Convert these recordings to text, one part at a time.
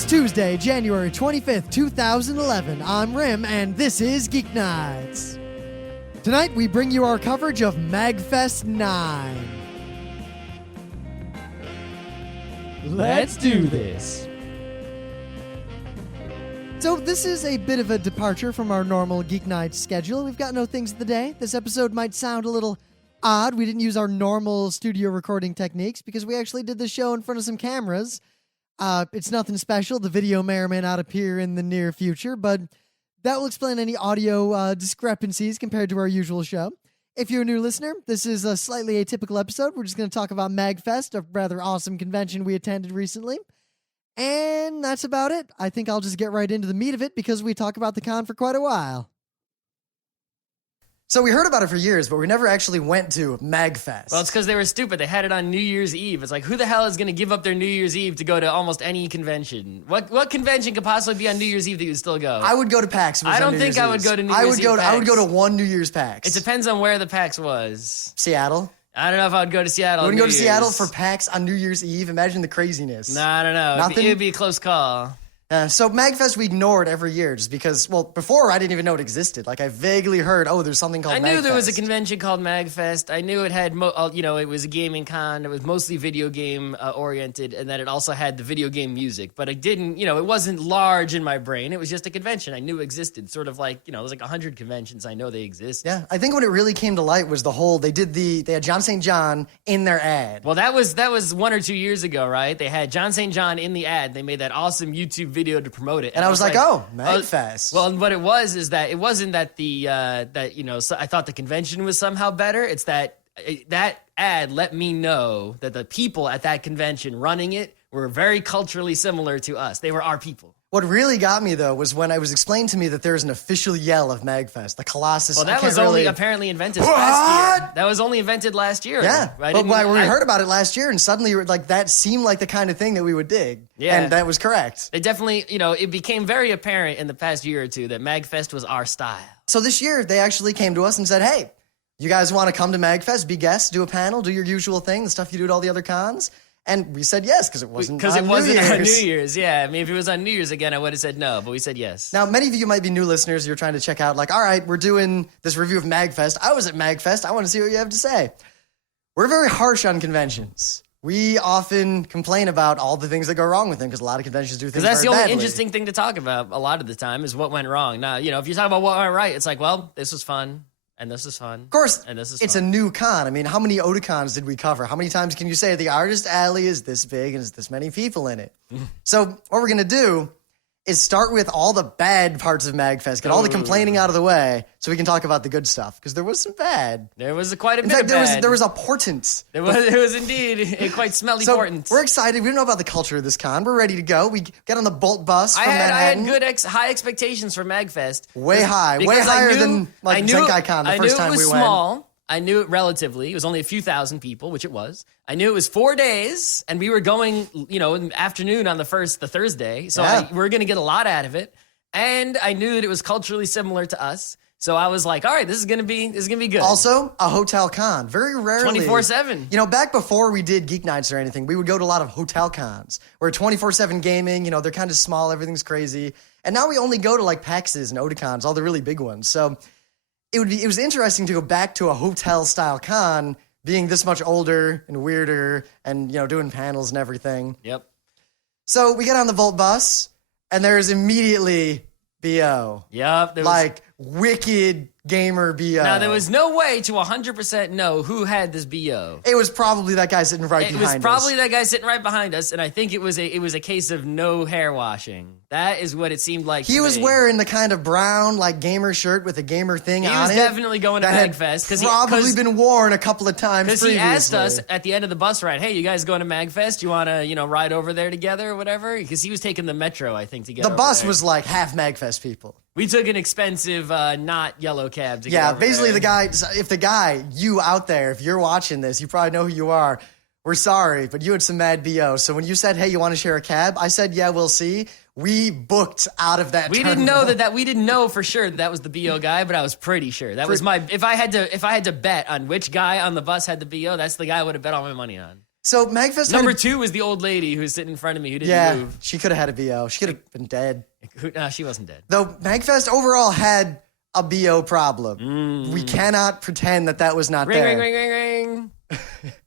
It's Tuesday, January 25th, 2011. I'm Rim, and this is Geeknights. Tonight, we bring you our coverage of MAGFest 9. Let's do this. So this is a bit of a departure from our normal Geeknights schedule. We've got no things of the day. This episode might sound a little odd. We didn't use our normal studio recording techniques because we actually did the show in front of some cameras. It's nothing special. The video may or may not appear in the near future, but that will explain any audio discrepancies compared to our usual show. If you're a new listener, this is a slightly atypical episode. We're just going to talk about MAGFest, a rather awesome convention we attended recently. And that's about it. I think I'll just get right into the meat of it because we talk about the con for quite a while. So we heard about it for years, but we never actually went to MAGFest. Well, it's because they were stupid. They had it on New Year's Eve. It's like, who the hell is going to give up their New Year's Eve to go to almost any convention? What convention could possibly be on New Year's Eve that you would still go? I would go to PAX. I don't think I would go to New Year's Eve PAX. I would go to one New Year's PAX. It depends on where the PAX was. Seattle. I don't know if I would go to Seattle. You wouldn't go to Seattle for PAX on New Year's Eve? Imagine the craziness. No, I don't know. Nothing? It would be a close call. So MAGFest we ignored every year just because, well, before I didn't even know it existed. Like I vaguely heard, oh, there's something called MAGFest. I knew there was a convention called MAGFest. I knew it had, it was a gaming con. It was mostly video game oriented, and that it also had the video game music. But it didn't, it wasn't large in my brain. It was just a convention I knew existed. Sort of like, there's like 100 conventions I know they exist. Yeah, I think when it really came to light was the whole, they had John St. John in their ad. Well, that was 1 or 2 years ago, right? They had John St. John in the ad. They made that awesome YouTube video to promote it. And I was like, oh, MAGFest. Well, what it was is that it wasn't that I thought the convention was somehow better. It's that ad let me know that the people at that convention running it were very culturally similar to us. They were our people. What really got me, though, was when it was explained to me that there's an official yell of MAGFest, the Colossus. Well, that was only apparently invented last year. That was only invented last year. Yeah, but we heard about it last year, and suddenly that seemed like the kind of thing that we would dig. Yeah. And that was correct. It definitely, it became very apparent in the past year or two that MAGFest was our style. So this year, they actually came to us and said, hey, you guys want to come to MAGFest, be guests, do a panel, do your usual thing, the stuff you do at all the other cons? And we said yes, because it wasn't on New Year's. Yeah, I mean, if it was on New Year's again, I would have said no, but we said yes. Now, many of you might be new listeners. You're trying to check out, like, all right, we're doing this review of MAGFest. I was at MAGFest. I want to see what you have to say. We're very harsh on conventions. We often complain about all the things that go wrong with them, because a lot of conventions do things very badly. Because that's the only interesting thing to talk about a lot of the time is what went wrong. Now, if you're talking about what went right, it's like, well, this was fun. And this is fun. Of course, and this is it's fun. A new con. I mean, how many Otakons did we cover? How many times can you say the artist alley is this big and there's this many people in it? So what we're going to do is start with all the bad parts of MAGFest, get all the complaining out of the way, so we can talk about the good stuff, because there was some bad. There was quite a bit of bad. In fact, there was a portent. There was indeed a quite smelly portent. We're excited. We don't know about the culture of this con. We're ready to go. We get on the Bolt bus from Manhattan. I had high expectations for MAGFest. Way higher than Zenkai Con the first time we went. I knew it was small. I knew it relatively. It was only a few thousand people, which it was. I knew it was 4 days, and we were going, in the afternoon on the Thursday. So we were going to get a lot out of it. And I knew that it was culturally similar to us. So I was like, all right, this is gonna be good. Also, a hotel con. Very rarely 24/7. Back before we did Geeknights or anything, we would go to a lot of hotel cons where 24/7 gaming, they're kind of small, everything's crazy. And now we only go to like PAXs and Otakons, all the really big ones. So it was interesting to go back to a hotel style con, being this much older and weirder and doing panels and everything. Yep. So we get on the Volt bus and there's immediately BO. Yep. Wicked gamer BO. Now, there was no way to 100% know who had this BO. It was probably that guy sitting right behind us. It was probably that guy sitting right behind us, and I think it was a case of no hair washing. That is what it seemed like. He was wearing the kind of brown, gamer shirt with a gamer thing on it. He was definitely going to MAGFest. Because probably been worn a couple of times previously. Because he asked us at the end of the bus ride, hey, you guys going to MAGFest? You want to, ride over there together or whatever? Because he was taking the metro, I think, to get over there. The bus was like half MAGFest people. We took an expensive, not yellow cab to get over basically there. You out there, if you're watching this, you probably know who you are. We're sorry, but you had some mad BO. So when you said, hey, you want to share a cab? I said, yeah, we'll see. We booked out of that We didn't know that we didn't know for sure that was the BO guy, but I was pretty sure. That was if I had to bet on which guy on the bus had the BO, that's the guy I would have bet all my money on. So MAGFest Number 2 was the old lady who was sitting in front of me who didn't yeah, move. she could have had a BO. She could have been dead. No, she wasn't dead. Though MAGFest overall had a BO problem. We cannot pretend that was not Ring, there. ring, ring, ring,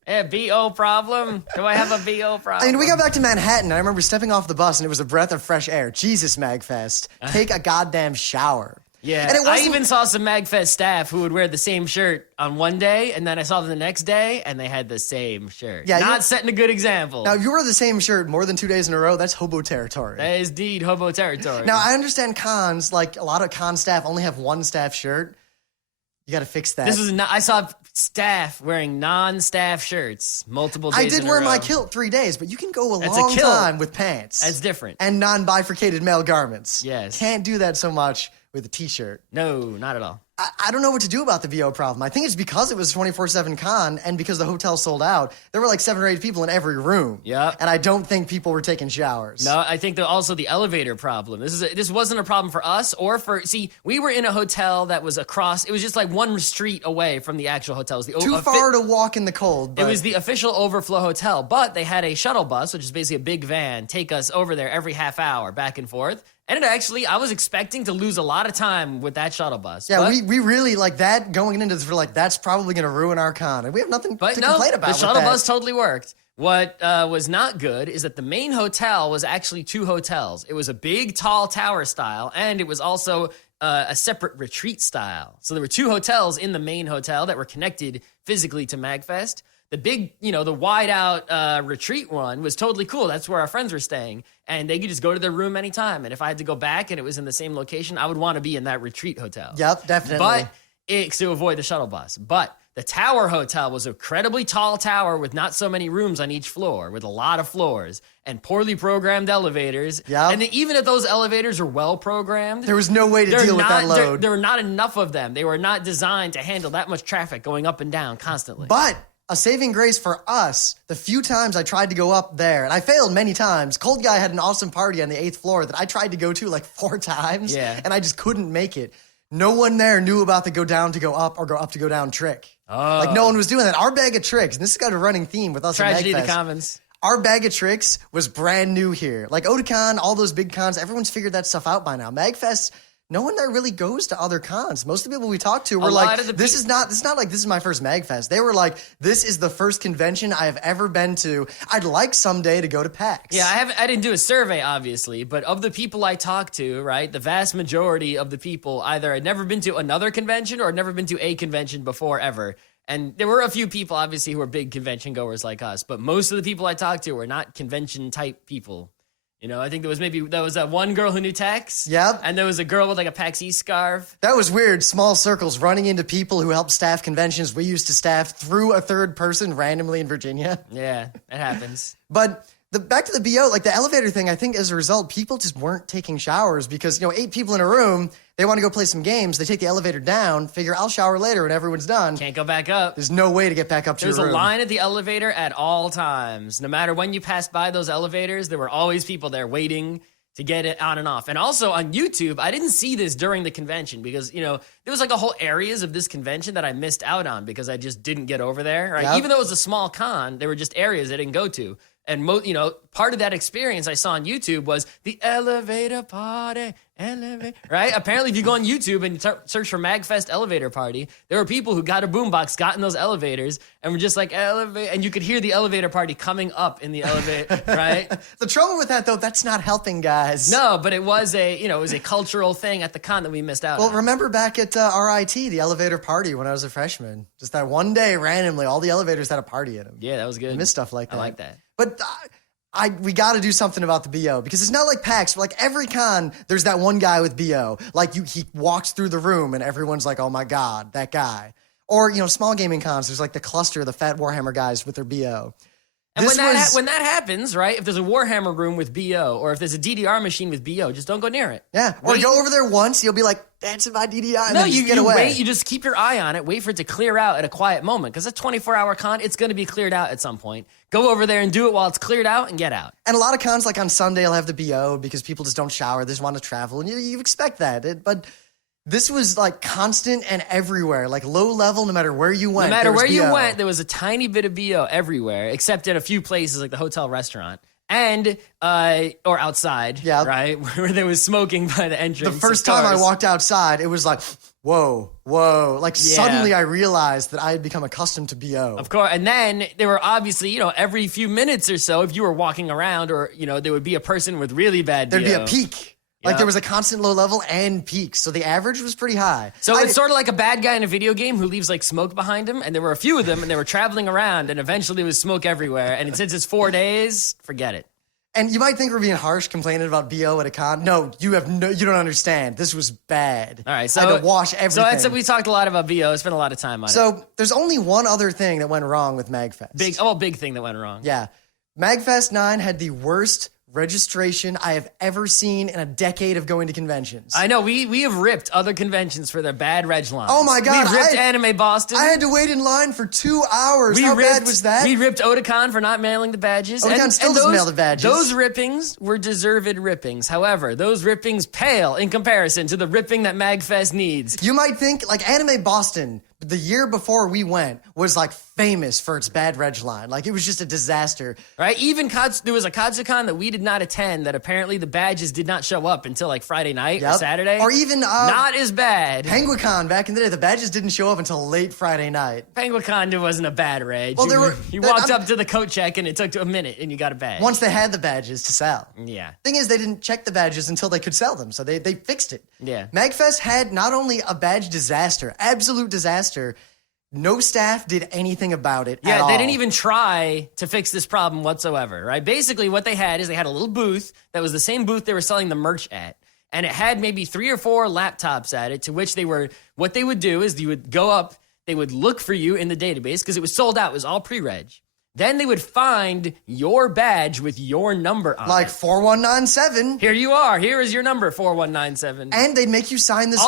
ring. BO problem? Do I have a BO problem? I mean, we got back to Manhattan, and I remember stepping off the bus, and it was a breath of fresh air. Jesus, MAGFest. Take a goddamn shower. Yeah, and I even saw some MAGFest staff who would wear the same shirt on one day, and then I saw them the next day, and they had the same shirt. Yeah, not setting a good example. Now, if you wear the same shirt more than 2 days in a row, that's hobo territory. That is indeed hobo territory. Now, I understand cons, like a lot of con staff only have one staff shirt. You got to fix that. I saw staff wearing non-staff shirts multiple days. I did in a wear row. my kilt 3 days, but you can go a long time with pants. That's different. And non-bifurcated male garments. Yes. Can't do that so much with a t-shirt. No, not at all. I don't know what to do about the VO problem. I think it's because it was 24/7 con and because the hotel sold out. There were like 7 or 8 people in every room. Yep. And I don't think people were taking showers. No, I think also the elevator problem. This wasn't a problem for us we were in a hotel that was across. It was just like one street away from the actual hotel. It was Too far to walk in the cold. It was the official overflow hotel, but they had a shuttle bus, which is basically a big van, take us over there every half hour back and forth. And I was expecting to lose a lot of time with that shuttle bus. Yeah, we really like that going into this. We're like, that's probably going to ruin our con. And we have nothing to complain about. The shuttle bus totally worked. What was not good is that the main hotel was actually 2 hotels. It was a big, tall tower style, and it was also a separate retreat style. So there were 2 hotels in the main hotel that were connected physically to MAGFest. The big, the wide out retreat one was totally cool. That's where our friends were staying. And they could just go to their room anytime. And if I had to go back and it was in the same location, I would want to be in that retreat hotel. Yep, definitely. But to avoid the shuttle bus. But the tower hotel was an incredibly tall tower with not so many rooms on each floor, with a lot of floors and poorly programmed elevators. Yep. And even if those elevators are well programmed, there was no way to deal with that load. There were not enough of them. They were not designed to handle that much traffic going up and down constantly. But a saving grace for us, the few times I tried to go up there, and I failed many times. Cold Guy had an awesome party on the 8th floor that I tried to go to like 4 times, and I just couldn't make it. No one there knew about the go down to go up or go up to go down trick. Oh. Like no one was doing that. Our bag of tricks, and this has got a running theme with us at Tragedy MAGFest. of the Commons. Our bag of tricks was brand new here. Like Otakon, all those big cons, everyone's figured that stuff out by now. MAGFest, no one there really goes to other cons. Most of the people we talked to were like, this is not like this is my first MAGFest. They were like, this is the first convention I have ever been to. I'd like someday to go to PAX. Yeah, I didn't do a survey, obviously, but of the people I talked to, right, the vast majority of the people either had never been to another convention or had never been to a convention before ever. And there were a few people, obviously, who were big convention goers like us, but most of the people I talked to were not convention-type people. I think there was one girl who knew Tex. Yep. And there was a girl with like a PAX East scarf. That was weird. Small circles running into people who help staff conventions we used to staff through a third person randomly in Virginia. Yeah, it happens. But back to the BO, like the elevator thing, I think as a result, people just weren't taking showers because, 8 people in a room, they want to go play some games. They take the elevator down, figure I'll shower later when everyone's done. Can't go back up. There's no way to get back up to your room. There's a line at the elevator at all times. No matter when you passed by those elevators, there were always people there waiting to get it on and off. And also on YouTube, I didn't see this during the convention because, there was like a whole areas of this convention that I missed out on because I just didn't get over there. Right? Yep. Even though it was a small con, there were just areas I didn't go to. And, part of that experience I saw on YouTube was the elevator party, right? Apparently, if you go on YouTube and search for MAGFest elevator party, there were people who got a boombox, got in those elevators, and were just like, elevator, and you could hear the elevator party coming up in the elevator, right? The trouble with that, though, that's not helping, guys. No, but it was it was a cultural thing at the con that we missed out on. Well, remember back at RIT, the elevator party when I was a freshman? Just that one day, randomly, all the elevators had a party in them. Yeah, that was good. I miss stuff like that. I like that. But we got to do something about the BO because it's not like PAX. Like every con, there's that one guy with BO. Like he walks through the room and everyone's like, "Oh my god, that guy." Or small gaming cons, there's like the cluster of the fat Warhammer guys with their BO. And when that happens, right? If there's a Warhammer room with BO, or if there's a DDR machine with BO, just don't go near it. Yeah, or go over there once. You'll be like, "That's my DDR." And no, then you get away. Wait. You just keep your eye on it. Wait for it to clear out at a quiet moment, because a 24-hour con, it's going to be cleared out at some point. Go over there and do it while it's cleared out, and get out. And a lot of cons, like on Sunday, will have the BO because people just don't shower. They just want to travel, and you expect that. But This was like constant and everywhere, like low level, no matter where you went. No matter where you BO. went, there was a tiny bit of BO everywhere, except in a few places like the hotel restaurant. And, or outside, right? Where there was smoking by the entrance. The first time I walked outside, it was like, whoa. Like suddenly I realized that I had become accustomed to BO. Of course. And then there were obviously, every few minutes or so, if you were walking around or, there would be a person with really bad BO. There'd be a peak. Like there was a constant low level and peaks. So the average was pretty high. So it's sort of like a bad guy in a video game who leaves like smoke behind him. And there were a few of them and they were traveling around and eventually there was smoke everywhere. And since it's 4 days, forget it. And you might think we're being harsh complaining about BO at a con. No, you don't understand. This was bad. All right, so I had to wash everything. So we talked a lot about BO. Spent a lot of time on it. So there's only one other thing that went wrong with MAGFest. Big thing that went wrong. Yeah. MAGFest 9 had the worst registration I have ever seen in a decade of going to conventions. I know, we have ripped other conventions for their bad reg lines. Oh my God. We ripped Anime Boston. I had to wait in line for 2 hours. How bad was that? We ripped Otakon for not mailing the badges. Otakon still doesn't mail the badges. Those rippings were deserved rippings. However, those rippings pale in comparison to the ripping that MAGFest needs. You might think, like, Anime Boston, the year before we went, was like famous for its bad reg line. Like, it was just a disaster. Right? Even there was a Katsucon that we did not attend that apparently the badges did not show up until like Friday night or Saturday. Or even not as bad. Penguicon back in the day, the badges didn't show up until late Friday night. Penguicon wasn't a bad reg. Well, you walked up to the coat check and it took a minute and you got a badge. Once they had the badges to sell. Yeah. Thing is, they didn't check the badges until they could sell them, so they fixed it. Yeah. MAGFest had not only a badge disaster, absolute disaster. No staff did anything about it at all. They didn't even try to fix this problem whatsoever, right? Basically, what they had is they had a little booth that was the same booth they were selling the merch at. And it had maybe 3 or 4 laptops at it, to which what they would do is you would go up, they would look for you in the database because it was sold out, it was all pre-reg. Then they would find your badge with your number on it. Like 4197. Here you are. Here is your number, 4197. And they'd make you sign this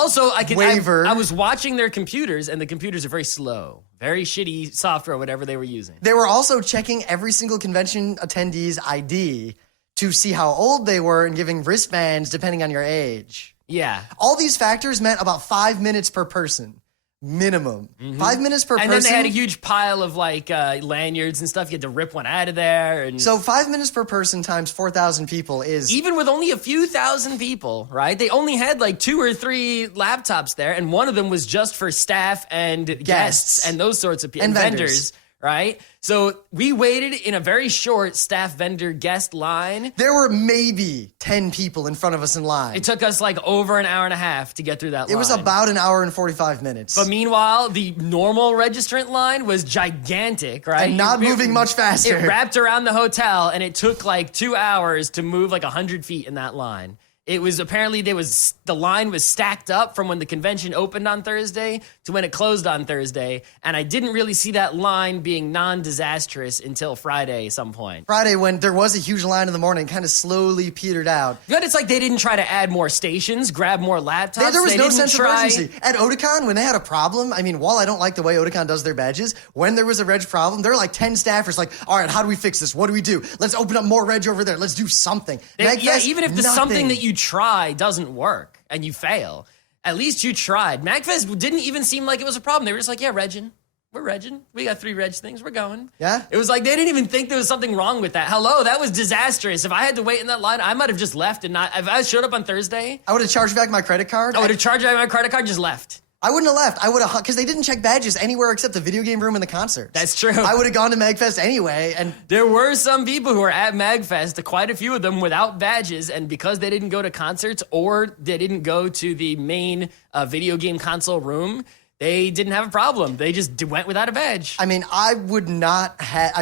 waiver. I was watching their computers, and the computers are very slow. Very shitty software, whatever they were using. They were also checking every single convention attendee's ID to see how old they were and giving wristbands depending on your age. Yeah. All these factors meant about 5 minutes per person. Minimum. 5 minutes per person. And then they had a huge pile of like lanyards and stuff. You had to rip one out of there. And so 5 minutes per person times 4,000 people is... Even with only a few thousand people, right? They only had like 2 or 3 laptops there. And one of them was just for staff and guests and those sorts of people. And vendors. Right? So we waited in a very short staff vendor guest line. There were maybe 10 people in front of us in line. It took us like over an hour and a half to get through that line. It was about an hour and 45 minutes. But meanwhile, the normal registrant line was gigantic, right? And not moving much faster. It wrapped around the hotel and it took like 2 hours to move like 100 feet in that line. It was apparently the line was stacked up from when the convention opened on Thursday to when it closed on Thursday. And I didn't really see that line being non-disastrous until Friday some point. Friday, when there was a huge line in the morning, kind of slowly petered out. But it's like they didn't try to add more stations, grab more laptops. There was no sense of urgency. At Otakon, when they had a problem, I mean, while I don't like the way Otakon does their badges, when there was a reg problem, there were like 10 staffers like, all right, how do we fix this? What do we do? Let's open up more reg over there. Let's do something. Even if something that you try doesn't work and you fail, at least you tried. MAGFest didn't even seem like it was a problem. They were just like, yeah, regging. We're regging. We got 3 reg things. We're going. Yeah. It was like they didn't even think there was something wrong with that. Hello, that was disastrous. If I had to wait in that line, I might have just left and not. If I showed up on Thursday, I would have charged back my credit card. I would have charged back my credit card, just left. I wouldn't have left. I would have, because they didn't check badges anywhere except the video game room and the concerts. That's true. I would have gone to MAGFest anyway. And there were some people who were at MAGFest, quite a few of them without badges, and because they didn't go to concerts or they didn't go to the main video game console room, they didn't have a problem. They just went without a badge. I mean, I would not have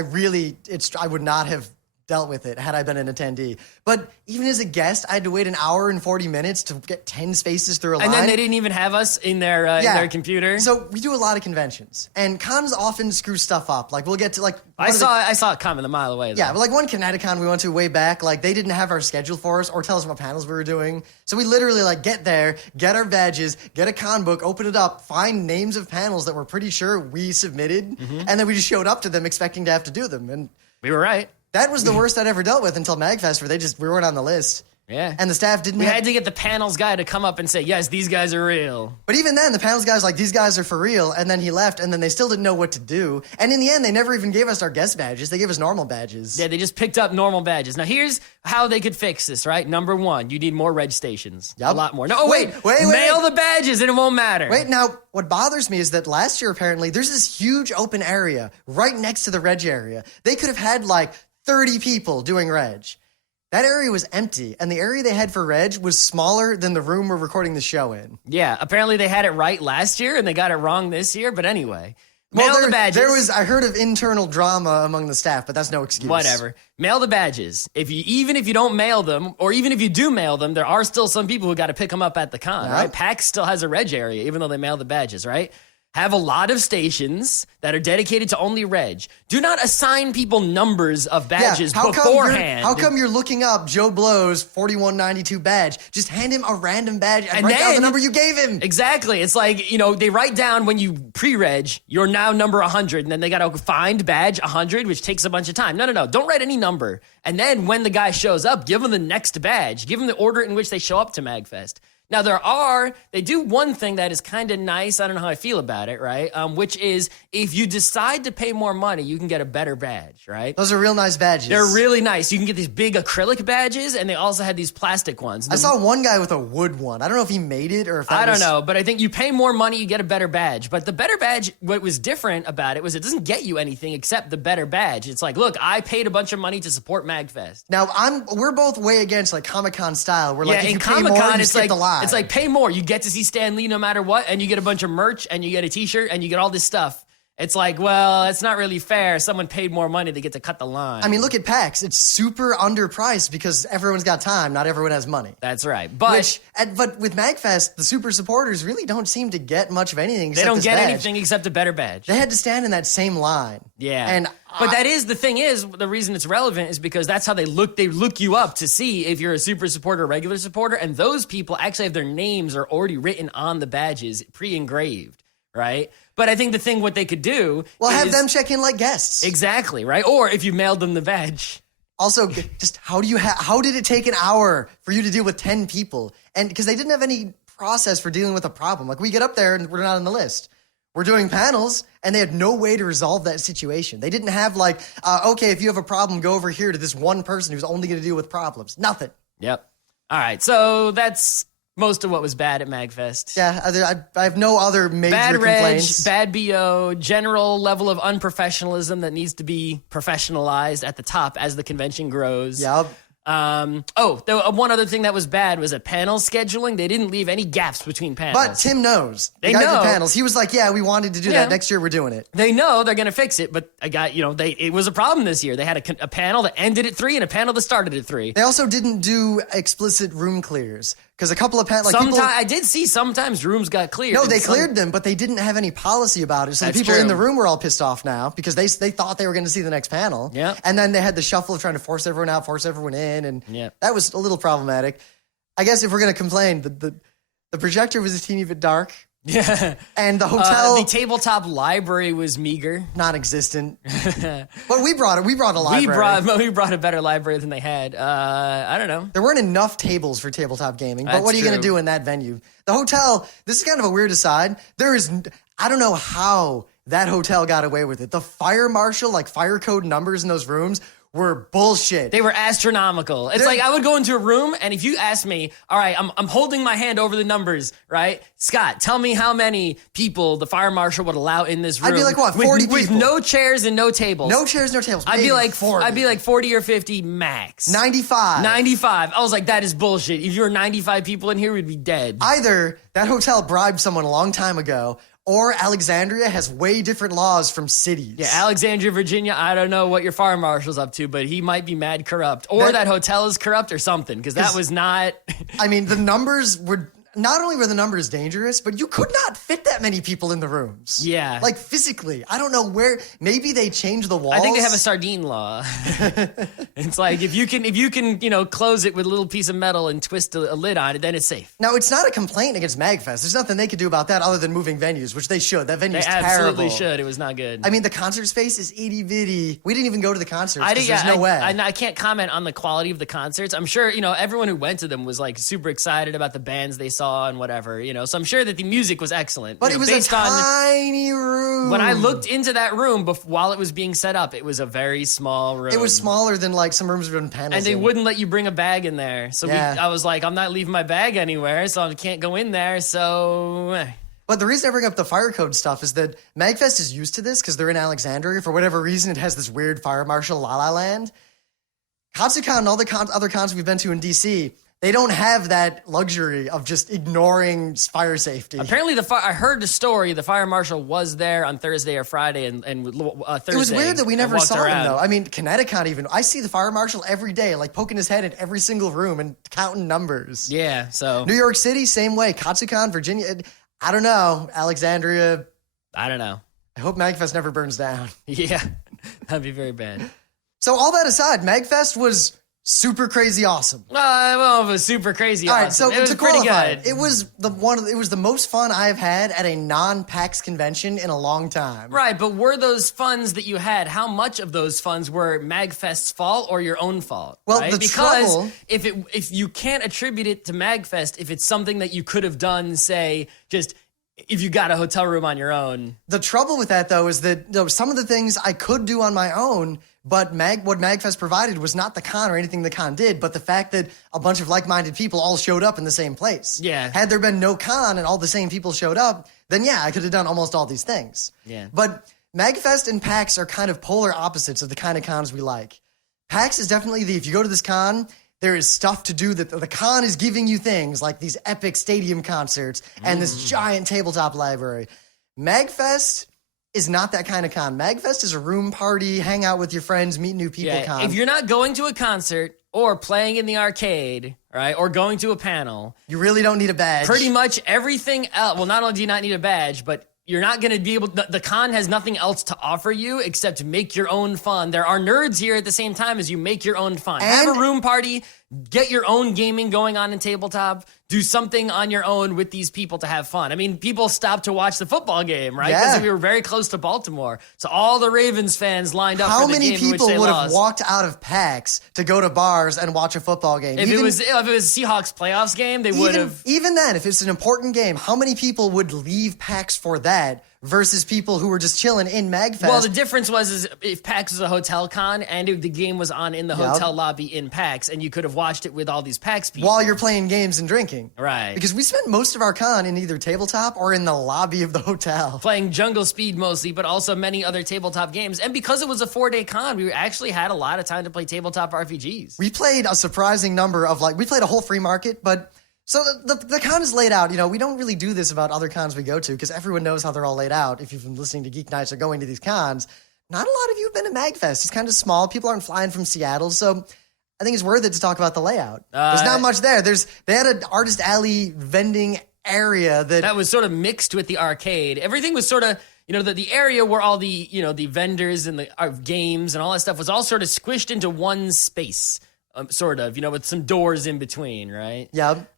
dealt with it had I been an attendee. But even as a guest, I had to wait an hour and 40 minutes to get 10 spaces through a line. And then they didn't even have us in their computer. So we do a lot of conventions, and cons often screw stuff up. Like, we'll get to like... I saw it coming a mile away. Though. Yeah, but like one Kineticon we went to way back, like they didn't have our schedule for us or tell us what panels we were doing. So we literally like get there, get our badges, get a con book, open it up, find names of panels that we're pretty sure we submitted, and then we just showed up to them expecting to have to do them. And we were right. That was the worst I'd ever dealt with until MAGFest, where we weren't on the list. Yeah. And the staff didn't We had to get the panels guy to come up and say, yes, these guys are real. But even then, the panels guy's like, these guys are for real. And then he left, and then they still didn't know what to do. And in the end, they never even gave us our guest badges. They gave us normal badges. Yeah, they just picked up normal badges. Now, here's how they could fix this, right? Number one, you need more reg stations. Yep. A lot more. No, wait. Mail the badges, and it won't matter. Wait, now, what bothers me is that last year, apparently, there's this huge open area right next to the reg area. They could have had, like, 30 people doing reg. That area was empty, and the area they had for reg was smaller than the room we're recording the show in. Yeah, apparently they had it right last year, and they got it wrong this year. But anyway, mail the badges. I heard of internal drama among the staff, but that's no excuse. Whatever. Mail the badges. Even if you don't mail them, or even if you do mail them, there are still some people who got to pick them up at the con, right? PAX still has a reg area, even though they mail the badges, right? Have a lot of stations that are dedicated to only reg. Do not assign people numbers of badges beforehand. How come you're looking up Joe Blow's 4192 badge? Just hand him a random badge and write down the number you gave him. Exactly. It's like, they write down when you pre-reg, you're now number 100, and then they got to find badge 100, which takes a bunch of time. No. Don't write any number. And then when the guy shows up, give him the next badge. Give him the order in which they show up to MAGFest. Now, they do one thing that is kind of nice. I don't know how I feel about it, right? Which is if you decide to pay more money, you can get a better badge, right? Those are real nice badges. They're really nice. You can get these big acrylic badges, and they also had these plastic ones. I saw one guy with a wood one. I don't know if he made it or if I don't know, but I think you pay more money, you get a better badge. But the better badge, what was different about it was it doesn't get you anything except the better badge. It's like, look, I paid a bunch of money to support MAGFest. Now, we're both way against like Comic-Con style. We're like, if you pay more, you skip the line. It's like pay more. You get to see Stan Lee no matter what, and you get a bunch of merch, and you get a t-shirt, and you get all this stuff. It's like, well, it's not really fair. Someone paid more money, they get to cut the line. I mean, look at PAX. It's super underpriced because everyone's got time. Not everyone has money. That's right. But with MAGFest, the super supporters really don't seem to get much of anything except they don't this get badge. anything except a better badge. They had to stand in that same line. Yeah. But that is the thing is the reason it's relevant is because that's how they look you up to see if you're a super supporter or regular supporter, and those people actually have their names are already written on the badges, pre-engraved, right? But I think the thing what they could do have them check in like guests. Exactly, right? Or if you mailed them the badge. Also, just how did it take an hour for you to deal with 10 people? And because they didn't have any process for dealing with a problem. Like we get up there and we're not on the list. We're doing panels, and they had no way to resolve that situation. They didn't have like, okay, if you have a problem, go over here to this one person who's only going to deal with problems. Nothing. Yep. All right, so that's most of what was bad at MAGFest. Yeah, I have no other major complaints. Bad BO, general level of unprofessionalism that needs to be professionalized at the top as the convention grows. Yep. One other thing that was bad was at panel scheduling. They didn't leave any gaps between panels. But Tim knows. They know. The panels. He was like, yeah, we wanted to do that. Next year we're doing it. They know they're going to fix it, but it was a problem this year. They had a panel that ended at 3 and a panel that started at 3. They also didn't do explicit room clears. Because a couple of panels... I did see sometimes rooms got cleared. No, they cleared them, but they didn't have any policy about it. So the people in the room were all pissed off now because they thought they were going to see the next panel. Yeah. And then they had the shuffle of trying to force everyone out, force everyone in. And that was a little problematic. I guess if we're going to complain, the projector was a teeny bit dark. Yeah. And the hotel... the tabletop library was meager. Non-existent. But we brought a library. We brought a better library than they had. I don't know. There weren't enough tables for tabletop gaming, but what are you going to do in that venue? The hotel, this is kind of a weird aside. I don't know how that hotel got away with it. The fire marshal, fire code numbers in those rooms were bullshit. They were astronomical. It's like I would go into a room, and if you ask me, all right, I'm holding my hand over the numbers, right? Scott, tell me how many people the fire marshal would allow in this room. I'd be like, what, 40 people? With no chairs and no tables. No chairs, no tables. I'd be like 40. I'd be like 40 or 50 max. 95. I was like, that is bullshit. If you were 95 people in here, we'd be dead. Either that hotel bribed someone a long time ago, or Alexandria has way different laws from cities. Yeah, Alexandria, Virginia, I don't know what your fire marshal's up to, but he might be mad corrupt. Or that hotel is corrupt or something, because that was not... I mean, the numbers were... not only were the numbers dangerous, but you could not fit that many people in the rooms. Yeah. Like physically. I don't know where, maybe they changed the walls. I think they have a sardine law. It's like if you can, close it with a little piece of metal and twist a lid on it, then it's safe. Now, it's not a complaint against MAGFest. There's nothing they could do about that other than moving venues, which they should. That venue's terrible. They absolutely should. It was not good. I mean, the concert space is itty bitty. We didn't even go to the concerts because there's no way. I can't comment on the quality of the concerts. I'm sure, everyone who went to them was like super excited about the bands they saw and whatever, so I'm sure that the music was excellent. But it was a tiny room. When I looked into that room while it was being set up, it was a very small room. It was smaller than like some rooms with panels. And they wouldn't let you bring a bag in there. So I was like, I'm not leaving my bag anywhere, so I can't go in there. So. But the reason I bring up the fire code stuff is that MAGFest is used to this because they're in Alexandria. For whatever reason, it has this weird fire marshal La La Land. Katsucon and all the other cons we've been to in DC, they don't have that luxury of just ignoring fire safety. Apparently, I heard the story. The fire marshal was there on Thursday or Friday, and Thursday. It was weird that we never saw around. him, though. I mean, Connecticut even. I see the fire marshal every day, like poking his head in every single room and counting numbers. Yeah, so. New York City, same way. Katsucon, Virginia. I don't know. Alexandria. I don't know. I hope MAGFest never burns down. Yeah, that'd be very bad. So all that aside, MAGFest was super crazy awesome. Well, it was super crazy awesome. All right, so it was pretty good. It was the most fun I've had at a non-PAX convention in a long time. Right, but were those funds that you had, how much of those funds were MAGFest's fault or your own fault? Well, right? Because if you can't attribute it to MAGFest, if it's something that you could have done, say, just if you got a hotel room on your own. The trouble with that, though, is that some of the things I could do on my own, but what MAGFest provided was not the con or anything the con did, but the fact that a bunch of like-minded people all showed up in the same place. Yeah. Had there been no con and all the same people showed up, then yeah, I could have done almost all these things. Yeah. But MAGFest and PAX are kind of polar opposites of the kind of cons we like. PAX is definitely if you go to this con, there is stuff to do that the con is giving you things like these epic stadium concerts and this giant tabletop library. MAGFest is not that kind of con. MAGFest is a room party, hang out with your friends, meet new people con. If you're not going to a concert or playing in the arcade, right, or going to a panel, you really don't need a badge. Pretty much everything else. Well, not only do you not need a badge, but you're not going to be able to, the con has nothing else to offer you except to make your own fun. There are nerds here at the same time as you make your own fun. Have a room party, get your own gaming going on in tabletop, do something on your own with these people to have fun. I mean, people stopped to watch the football game, right? Because we were very close to Baltimore. So all the Ravens fans lined up for the game in which they lost. How many people would have walked out of PAX to go to bars and watch a football game? If it was a Seahawks playoffs game, they would have. Even then, if it's an important game, how many people would leave PAX for that versus people who were just chilling in MAGFest? Well, the difference was if PAX was a hotel con and the game was on in the hotel lobby in PAX, and you could have watched it with all these PAX people. While you're playing games and drinking. Right. Because we spent most of our con in either tabletop or in the lobby of the hotel. Playing Jungle Speed mostly, but also many other tabletop games. And because it was a 4-day con, we actually had a lot of time to play tabletop RPGs. We played a surprising number of, we played a whole free market, but... So the con is laid out. We don't really do this about other cons we go to because everyone knows how they're all laid out. If you've been listening to Geeknights or going to these cons, not a lot of you have been to MAGFest. It's kind of small. People aren't flying from Seattle, so I think it's worth it to talk about the layout. There's not much there. They had an artist alley vending area that was sort of mixed with the arcade. Everything was sort of, the area where all the, the vendors and the games and all that stuff was all sort of squished into one space. Sort of, with some doors in between, right? Yep.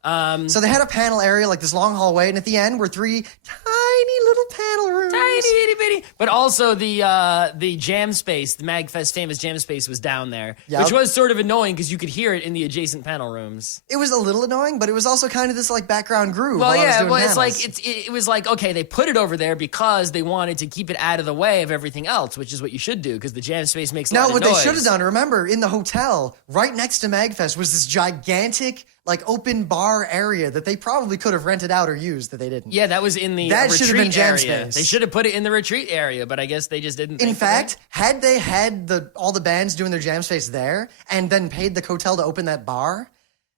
So they had a panel area, like this long hallway, and at the end were 3 tiny little panel rooms. Tiny, itty bitty. But also the jam space, the MAGFest famous jam space was down there, which was sort of annoying because you could hear it in the adjacent panel rooms. It was a little annoying, but it was also kind of this background groove. Well, it was like, okay, they put it over there because they wanted to keep it out of the way of everything else, which is what you should do because the jam space makes a lot of noise. No, what they should have done, remember, in the hotel, right next to MAGFest was this gigantic open bar area that they probably could have rented out or used that they didn't. Yeah, that was in the that retreat should have been jam area. Space. They should have put it in the retreat area, but I guess they just didn't. In fact, had they had all the bands doing their jam space there and then paid the hotel to open that bar,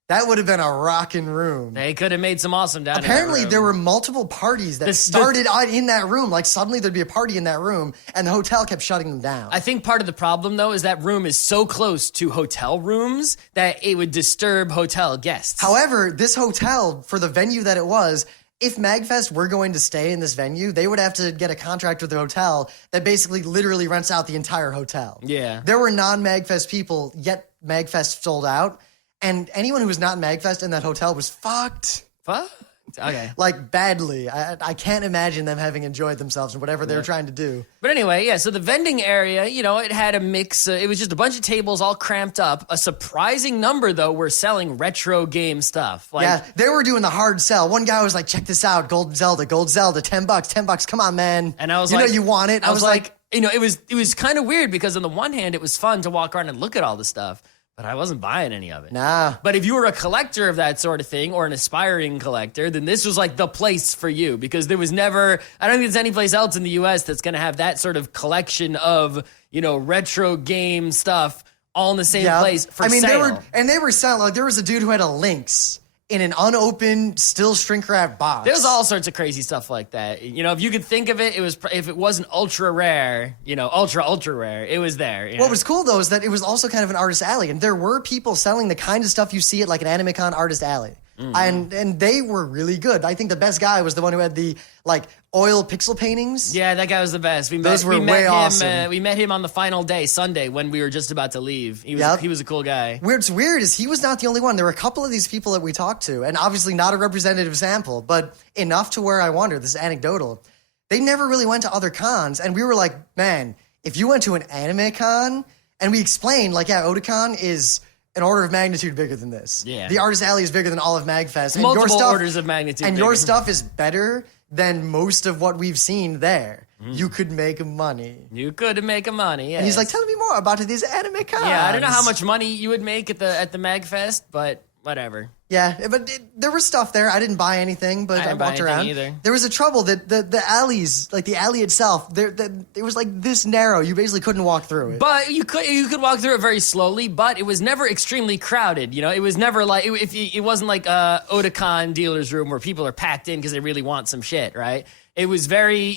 That would have been a rockin' room. They could have made some awesome down Apparently, in that room. there were multiple parties that started in that room. Like, suddenly there'd be a party in that room, and the hotel kept shutting them down. I think part of the problem, though, is that room is so close to hotel rooms that it would disturb hotel guests. However, this hotel, for the venue that it was, if MAGFest were going to stay in this venue, they would have to get a contract with the hotel that basically literally rents out the entire hotel. Yeah. There were non-MAGFest people, yet MAGFest sold out. And anyone who was not in MAGFest in that hotel was fucked. Fuck? Okay. Like, badly. I can't imagine them having enjoyed themselves or whatever they were trying to do. But anyway, yeah, so the vending area, it had a mix. It was just a bunch of tables all cramped up. A surprising number, though, were selling retro game stuff. Yeah, they were doing the hard sell. One guy was like, check this out, Gold Zelda, $10, come on, man. And I was you like... know you want it? I was like... it was kind of weird because on the one hand, it was fun to walk around and look at all the stuff. But I wasn't buying any of it. Nah. But if you were a collector of that sort of thing or an aspiring collector, then this was like the place for you because there was never, I don't think there's any place else in the US that's going to have that sort of collection of, retro game stuff all in the same place for sale. They were selling, like, there was a dude who had a Lynx in an unopened, still shrink-wrapped box. There's all sorts of crazy stuff like that. If you could think of it, if it wasn't ultra rare, ultra rare, it was there. What was cool, though, is that it was also kind of an artist alley, and there were people selling the kind of stuff you see at, like, an AnimeCon artist alley. Mm-hmm. And they were really good. I think the best guy was the one who had the, like, oil pixel paintings. Yeah, that guy was the best. We met him, awesome. We met him on the final day, Sunday, when we were just about to leave. He was a cool guy. What's weird is he was not the only one. There were a couple of these people that we talked to, and obviously not a representative sample, but enough to where I wonder, this is anecdotal, they never really went to other cons, and we were like, man, if you went to an anime con, and we explained, like, yeah, Otakon is an order of magnitude bigger than this. Yeah. The Artist Alley is bigger than all of MAGFest. And Multiple orders of magnitude And bigger. your stuff is better than most of what we've seen there. You could make money. You could make money, yes. And he's like, tell me more about these anime cons. Yeah, I don't know how much money you would make at the MAGFest, but whatever. Yeah, but there was stuff there. I didn't buy anything, but I walked around. Either. There was a trouble that the alleys, like the alley itself, it was like this narrow. You basically couldn't walk through it. But you could walk through it very slowly. But it was never extremely crowded. It was never like it wasn't like a Otakon dealer's room where people are packed in because they really want some shit, right? It was very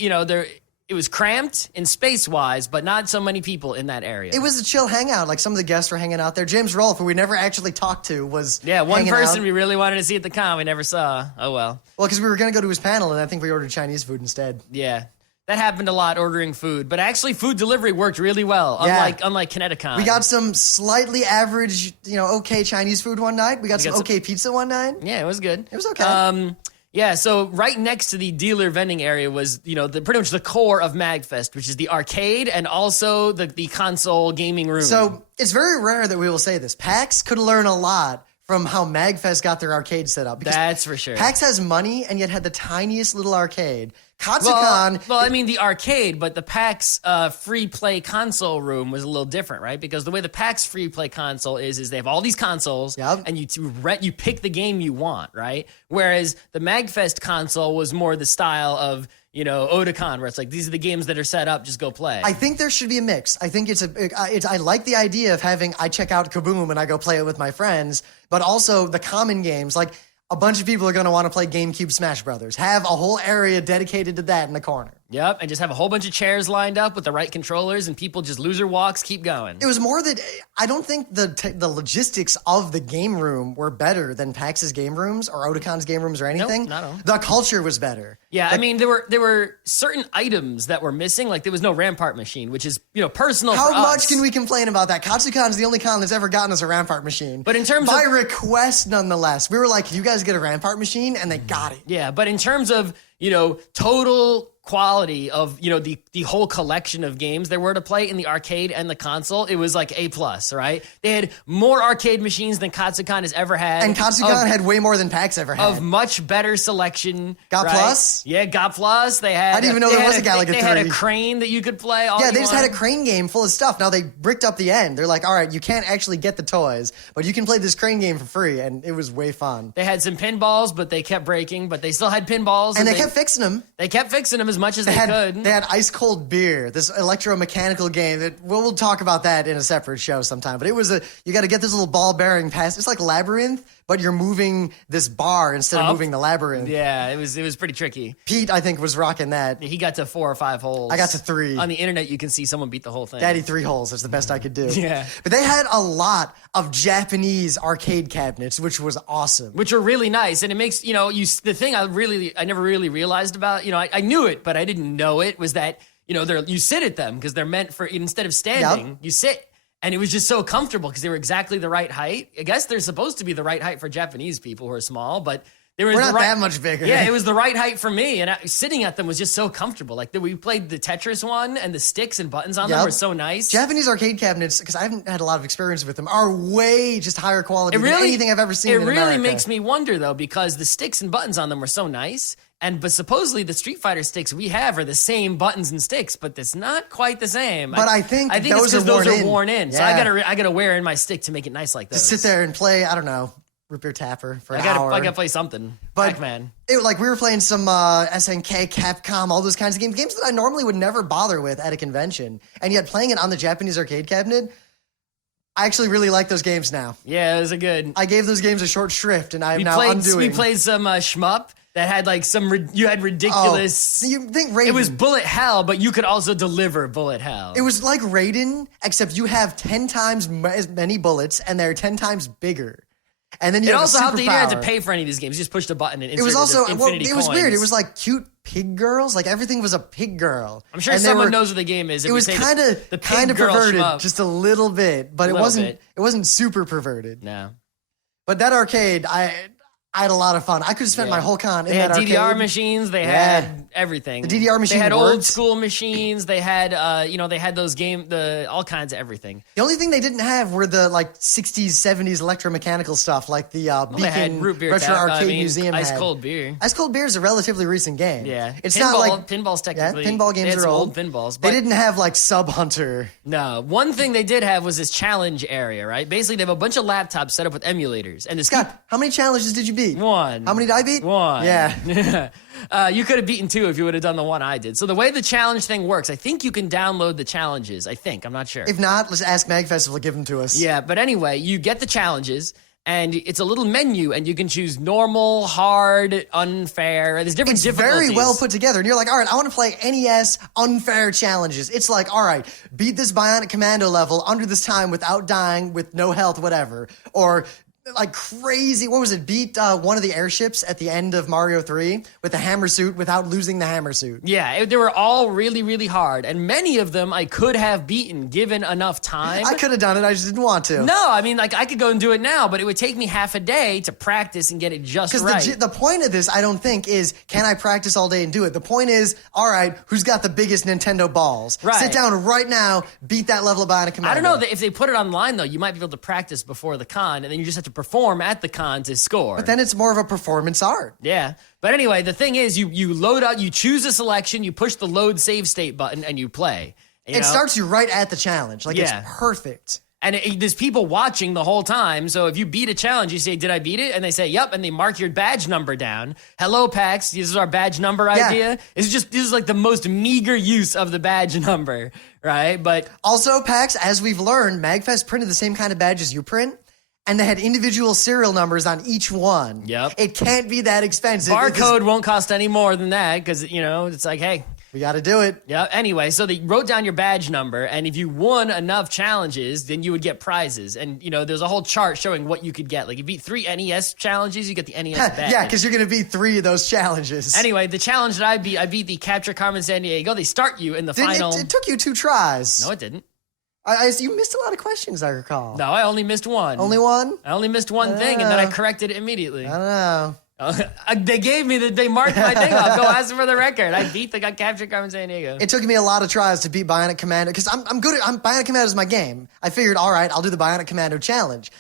It was cramped in space-wise, but not so many people in that area. It was a chill hangout. Like, some of the guests were hanging out there. James Rolfe, who we never actually talked to, was one person out. We really wanted to see at the con we never saw. Oh, well. Well, because we were going to go to his panel, and I think we ordered Chinese food instead. Yeah. That happened a lot, ordering food. But actually, food delivery worked really well, unlike Kineticon. We got some slightly average, okay Chinese food one night. We got some okay pizza one night. Yeah, it was good. It was okay. Yeah, so right next to the dealer vending area was, pretty much the core of MAGFest, which is the arcade and also the console gaming room. So it's very rare that we will say this. PAX could learn a lot from how MAGFest got their arcade set up. That's for sure. PAX has money and yet had the tiniest little arcade. Katsucon... Well, I mean, the arcade, but the PAX free play console room was a little different, right? Because the way the PAX free play console is they have all these consoles, and you pick the game you want, right? Whereas the MAGFest console was more the style of, Otakon, where it's like, these are the games that are set up, just go play. I think there should be a mix. I think I like the idea of having, I check out Kaboom and I go play it with my friends, but also the common games, like, a bunch of people are going to want to play GameCube Smash Brothers. Have a whole area dedicated to that in the corner. Yep, and just have a whole bunch of chairs lined up with the right controllers, and people just loser walks, keep going. It was more that I don't think the logistics of the game room were better than PAX's game rooms or Otakon's game rooms or anything. Nope, not at all. The culture was better. Yeah, I mean, there were certain items that were missing. Like, there was no Rampart machine, which is, personal for us. How much can we complain about that? Katsucon's the only con that's ever gotten us a Rampart machine. But in terms by of... request, nonetheless. We were like, you guys get a Rampart machine? And they got it. Yeah, but in terms of, total quality of, the whole collection of games there were to play in the arcade and the console, it was like A+, right? They had more arcade machines than Katsucon has ever had. And Katsucon had way more than PAX ever had. Of much better selection. Got right? Plus? Yeah, Got Plus. They had... I didn't even know there was a Galaga 3. They had a crane that you could play all Yeah, they just had a crane game full of stuff. Now they bricked up the end. They're like, all right, you can't actually get the toys, but you can play this crane game for free, and it was way fun. They had some pinballs, but they kept breaking, but they still had pinballs. And they kept fixing them. They kept fixing them as much as they could. They had Ice Cold Beer, this electromechanical game that we'll talk about that in a separate show sometime. But it was you got to get this little ball bearing past. It's like Labyrinth, but you're moving this bar instead of moving the labyrinth. Yeah, it was pretty tricky. Pete, I think, was rocking that. He got to 4 or 5 holes. I got to 3. On the internet, you can see someone beat the whole thing. Daddy 3 holes. That's the best I could do. Yeah. But they had a lot of Japanese arcade cabinets, which was awesome. Which are really nice. And it makes, the thing I never really realized about, I knew it, but I didn't know it, was that, you sit at them because they're meant for, instead of standing, you sit. And it was just so comfortable because they were exactly the right height. I guess they're supposed to be the right height for Japanese people who are small, but we're not that much bigger. Yeah, it was the right height for me. And sitting at them was just so comfortable. Like we played the Tetris one, and the sticks and buttons on them were so nice. Japanese arcade cabinets, because I haven't had a lot of experience with them, are way just higher quality than anything I've ever seen in America. It really makes me wonder, though, because the sticks and buttons on them were so nice. But supposedly the Street Fighter sticks we have are the same buttons and sticks, but it's not quite the same. But I think those are worn in. Yeah. So I gotta wear in my stick to make it nice like those. Just sit there and play, I don't know, Root Beer Tapper for an hour. I gotta play something. But Pac-Man. We were playing some SNK, Capcom, all those kinds of games that I normally would never bother with at a convention. And yet playing it on the Japanese arcade cabinet, I actually really like those games now. Yeah, those are good. I gave those games a short shrift, and I'm now undoing. We played some shmup. That had like you had ridiculous. Oh, you think Raiden? It was bullet hell, but you could also deliver bullet hell. It was like Raiden, except you have 10 times as many bullets, and they're 10 times bigger. And then you have also helped that you didn't have to superpower. pay for any of these games. You just pushed a button and inserted It was also infinity it was coins. weird. It was like cute pig girls. Like everything was a pig girl. I'm sure someone knows what the game is. It was kind of perverted, just a little bit, but it wasn't super perverted. No. But that arcade, I had a lot of fun. I could have spent my whole con in that arcade. They had DDR machines. They had everything. The DDR machine They had worked. old school machines. They had, they had those all kinds of everything. The only thing they didn't have were the 60s, 70s electromechanical stuff, like the Beacon Root Beer Retro Arcade Museum. Ice Cold Beer. Ice Cold Beer is a relatively recent game. Yeah, it's pinball, not like pinballs technically. Yeah, pinball games are old pinballs. But they didn't have Sub Hunter. No, one thing they did have was this challenge area. Right, basically they have a bunch of laptops set up with emulators. And Scott, how many challenges did you beat? 1. How many did I beat? 1. Yeah. You could have beaten 2 if you would have done the one I did. So the way the challenge thing works, I think you can download the challenges. I'm not sure. If not, let's ask MAGFest if they'll give them to us. Yeah, but anyway, you get the challenges, and it's a little menu, and you can choose normal, hard, unfair. There's different difficulties. It's very well put together. And you're like, all right, I want to play NES unfair challenges. It's like, all right, beat this Bionic Commando level under this time without dying, with no health, whatever. Or crazy, what was it? Beat one of the airships at the end of Mario 3 with the hammer suit without losing the hammer suit. Yeah, they were all really, really hard. And many of them I could have beaten given enough time. I could have done it, I just didn't want to. No, I could go and do it now, but it would take me half a day to practice and get it just right. Because the point of this, I don't think, is can I practice all day and do it? The point is, all right, who's got the biggest Nintendo balls? Right. Sit down right now, beat that level of Bionic Commando. I don't know, if they put it online, though, you might be able to practice before the con, and then you just have to perform at the con to score. But then it's more of a performance art. Yeah. But anyway, the thing is, you load out, you choose a selection, you push the load save state button, and you play. It starts you right at the challenge. It's perfect. And there's people watching the whole time. So if you beat a challenge, you say, did I beat it? And they say, yep. And they mark your badge number down. Hello, PAX. This is our badge number idea. This is like the most meager use of the badge number, right? But also, PAX, as we've learned, MAGFest printed the same kind of badges you print. And they had individual serial numbers on each one. Yep. It can't be that expensive. Barcode won't cost any more than that because, it's like, hey. We got to do it. Yeah. Anyway, so they wrote down your badge number, and if you won enough challenges, then you would get prizes. And, there's a whole chart showing what you could get. Like, if you beat 3 NES challenges, you get the NES badge. Yeah, because you're going to beat 3 of those challenges. Anyway, the challenge that I beat the Capture Carmen San Diego. They start you in the final. It took you 2 tries. No, it didn't. You missed a lot of questions, I recall. No, I only missed one. Only one? I only missed one thing, and then I corrected it immediately. I don't know. They marked my thing up. Go ask them for the record. I beat the Capture Carmen San Diego. It took me a lot of tries to beat Bionic Commando because I'm good at Bionic Commando is my game. I figured, all right, I'll do the Bionic Commando challenge.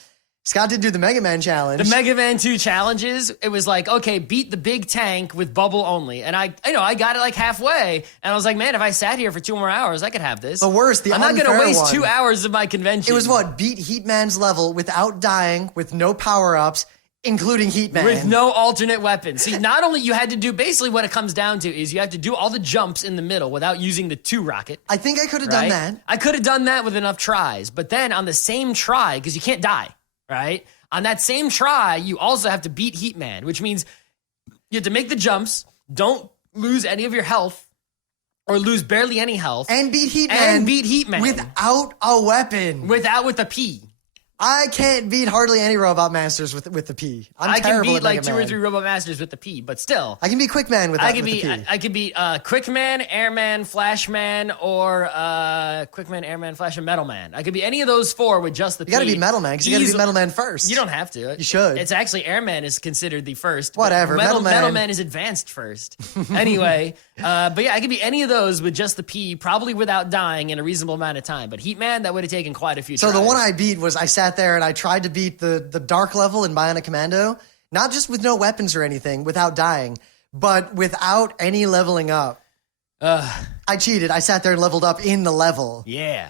Scott did do the Mega Man challenge. The Mega Man 2 challenges, it was like, okay, beat the big tank with bubble only. And I got it halfway. And I was like, man, if I sat here for 2 more hours, I could have this. The worst, I'm not going to waste 2 hours of my convention. It was beat Heatman's level without dying, with no power-ups, Including Heat Man. With no alternate weapon. See, not only you had to do, basically what it comes down to is you have to do all the jumps in the middle without using the 2 rocket. I think I could have done that. I could have done that with enough tries, but then on the same try, because you can't die, right? On that same try, you also have to beat Heat Man, which means you have to make the jumps, don't lose any of your health, or lose barely any health. And beat Heat Man. Without a weapon. With a P. I can't beat hardly any Robot Masters with the P. I can beat like 2 or 3 Robot Masters with the P, but still. I can beat Quick Man with the P. I can beat Quick Man, Airman, Flash Man, or Quick Man, Airman, Flash, and Metal Man. I could beat any of those 4 with just the P. You gotta beat Metal Man, because you gotta beat Metal Man first. You don't have to. You should. It's actually Airman is considered the first. Whatever. Metal Man is advanced first. Anyway, but yeah, I could beat any of those with just the P, probably without dying in a reasonable amount of time. But Heat Man, that would have taken quite a few tries. So the one I beat was I sat there and I tried to beat the dark level in Bionic Commando, not just with no weapons or anything, without dying, but without any leveling up. I cheated. I sat there and leveled up in the level. Yeah.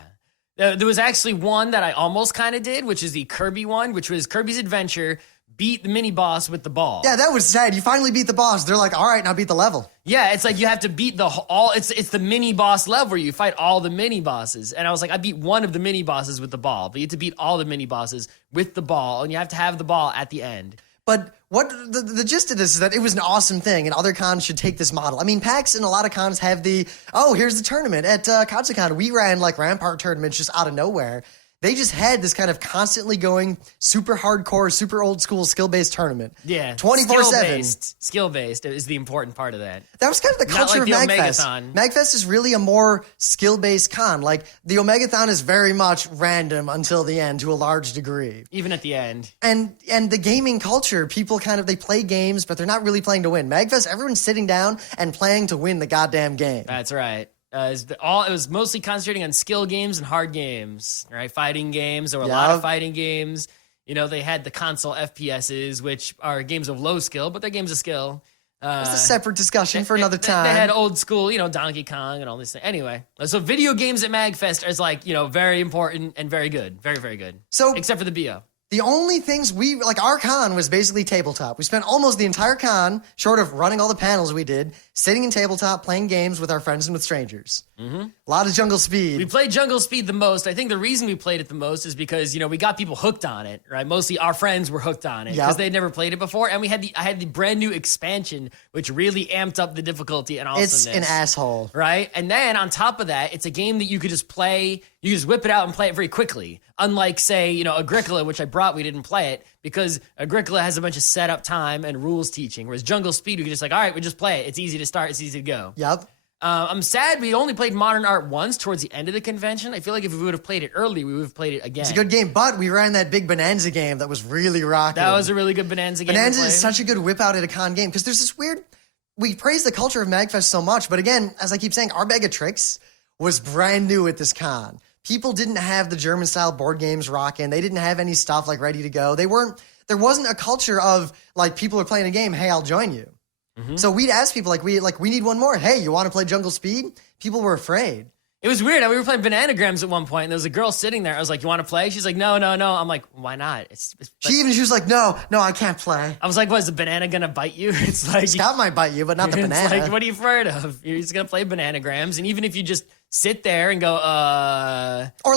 There was actually one that I almost kind of did, which is the Kirby one, which was Kirby's Adventure, beat the mini boss with the ball. Yeah, that was sad. You finally beat the boss. They're like, all right, now beat the level. Yeah, it's like you have to beat it's the mini boss level where you fight all the mini bosses. And I was like, I beat one of the mini bosses with the ball, but you have to beat all the mini bosses with the ball, and you have to have the ball at the end. But what the gist of this is that it was an awesome thing, and other cons should take this model. I mean, PAX and a lot of cons have here's the tournament. At Katsucon, we ran like Rampart tournaments just out of nowhere. They just had this kind of constantly going, super hardcore, super old school skill-based tournament. Yeah. 24/7. Skill-based is the important part of that. That was kind of the culture of MAGFest. MAGFest is really a more skill-based con. Like, the Omegathon is very much random until the end to a large degree. Even at the end. And the gaming culture, people they play games, but they're not really playing to win. MAGFest, everyone's sitting down and playing to win the goddamn game. That's right. It was mostly concentrating on skill games and hard games, right? Fighting games. There were a lot of fighting games. You know, they had the console FPSs, which are games of low skill, but they're games of skill. It's a separate discussion for another time. They had old school, Donkey Kong and all these things. Anyway, so video games at MAGFest is very important and very good. Very, very good. So, except for the BO. The only things our con was basically tabletop. We spent almost the entire con, short of running all the panels we did, sitting in tabletop, playing games with our friends and with strangers. Mm-hmm. A lot of Jungle Speed. We played Jungle Speed the most. I think the reason we played it the most is because, we got people hooked on it, right? Mostly our friends were hooked on it because they'd never played it before. And I had the brand new expansion, which really amped up the difficulty and awesomeness. It's an asshole. Right? And then on top of that, it's a game that you could just play. You just whip it out and play it very quickly. Unlike, say, Agricola, which I brought, we didn't play it because Agricola has a bunch of setup time and rules teaching. Whereas Jungle Speed, we could just all right, we just play it. It's easy to start. It's easy to go. Yep. I'm sad we only played Modern Art once towards the end of the convention. I feel like if we would have played it early, we would have played it again. It's a good game, but we ran that big Bonanza game that was really rocking. That was a really good Bonanza game. Bonanza is such a good whip out at a con game because there's this weird. We praise the culture of MAGFest so much, but again, as I keep saying, our bag of tricks was brand new at this con. People didn't have the German-style board games rocking. They didn't have any stuff ready to go. There wasn't a culture of people are playing a game. Hey, I'll join you. Mm-hmm. So we'd ask people we need one more. Hey, you want to play Jungle Speed? People were afraid. It was weird. We were playing Bananagrams at one point, and there was a girl sitting there. I was like, "You want to play?" She's like, "No, no, no." I'm like, "Why not?" She was like, "No, I can't play." I was like, "What, is the banana gonna bite you?" It's like Scott might bite you, but not the banana. It's like, what are you afraid of? You're just gonna play Bananagrams, and even if you just sit there and go, or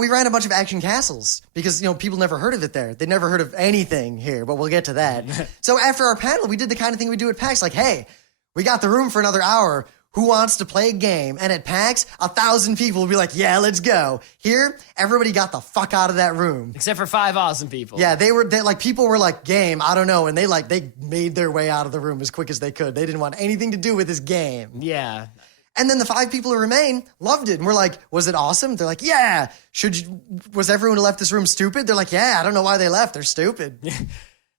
we ran a bunch of Action Castles because people never heard of it there. They never heard of anything here, but we'll get to that. So after our panel, we did the kind of thing we do at PAX, hey, we got the room for another hour. Who wants to play a game? And at PAX, 1,000 people will be like, yeah, let's go. Here, everybody got the fuck out of that room. Except for 5 awesome people. Yeah, people were like, game, I don't know. And they made their way out of the room as quick as they could. They didn't want anything to do with this game. Yeah. And then the 5 people who remain loved it. And we're like, was it awesome? They're like, yeah. Was everyone who left this room stupid? They're like, yeah, I don't know why they left. They're stupid.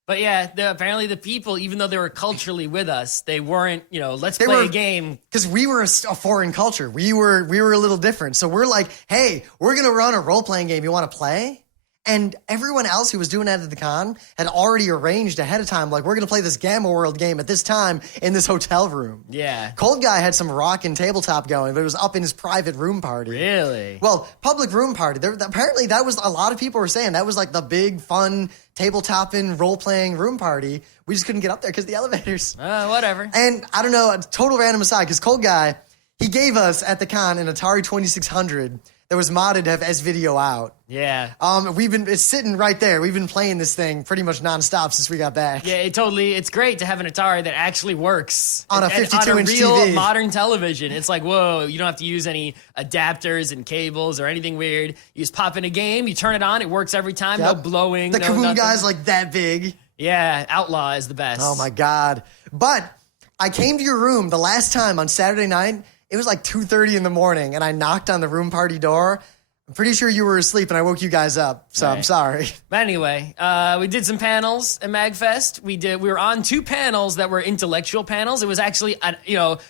But yeah, apparently the people, even though they were culturally with us, they weren't, let's play a game. Because we were a foreign culture. We were a little different. So we're like, hey, we're going to run a role-playing game. You want to play? And everyone else who was doing that at the con had already arranged ahead of time, like, we're going to play this Gamma World game at this time in this hotel room. Yeah. Cold Guy had some rockin' tabletop going, but it was up in his private room party. Really? Well, public room party. Apparently, that was a lot of people were saying that was like the big, fun, tabletopping, role-playing room party. We just couldn't get up there because the elevators. Whatever. And I don't know, a total random aside, because Cold Guy, he gave us at the con an Atari 2600 that was modded to have S-Video out. Yeah. It's sitting right there. We've been playing this thing pretty much nonstop since we got back. Yeah, it's great to have an Atari that actually works. On a 52-inch real TV. Modern television. It's like, whoa, you don't have to use any adapters and cables or anything weird. You just pop in a game, you turn it on, it works every time, no blowing, The Kaboom guy's like that big. Yeah, Outlaw is the best. Oh my God. But I came to your room the last time on Saturday night. It was like 2:30 in the morning, and I knocked on the room party door. I'm pretty sure you were asleep, and I woke you guys up, so right. I'm sorry. But anyway, we did some panels at MAGFest. We were on 2 panels that were intellectual panels. It was actually,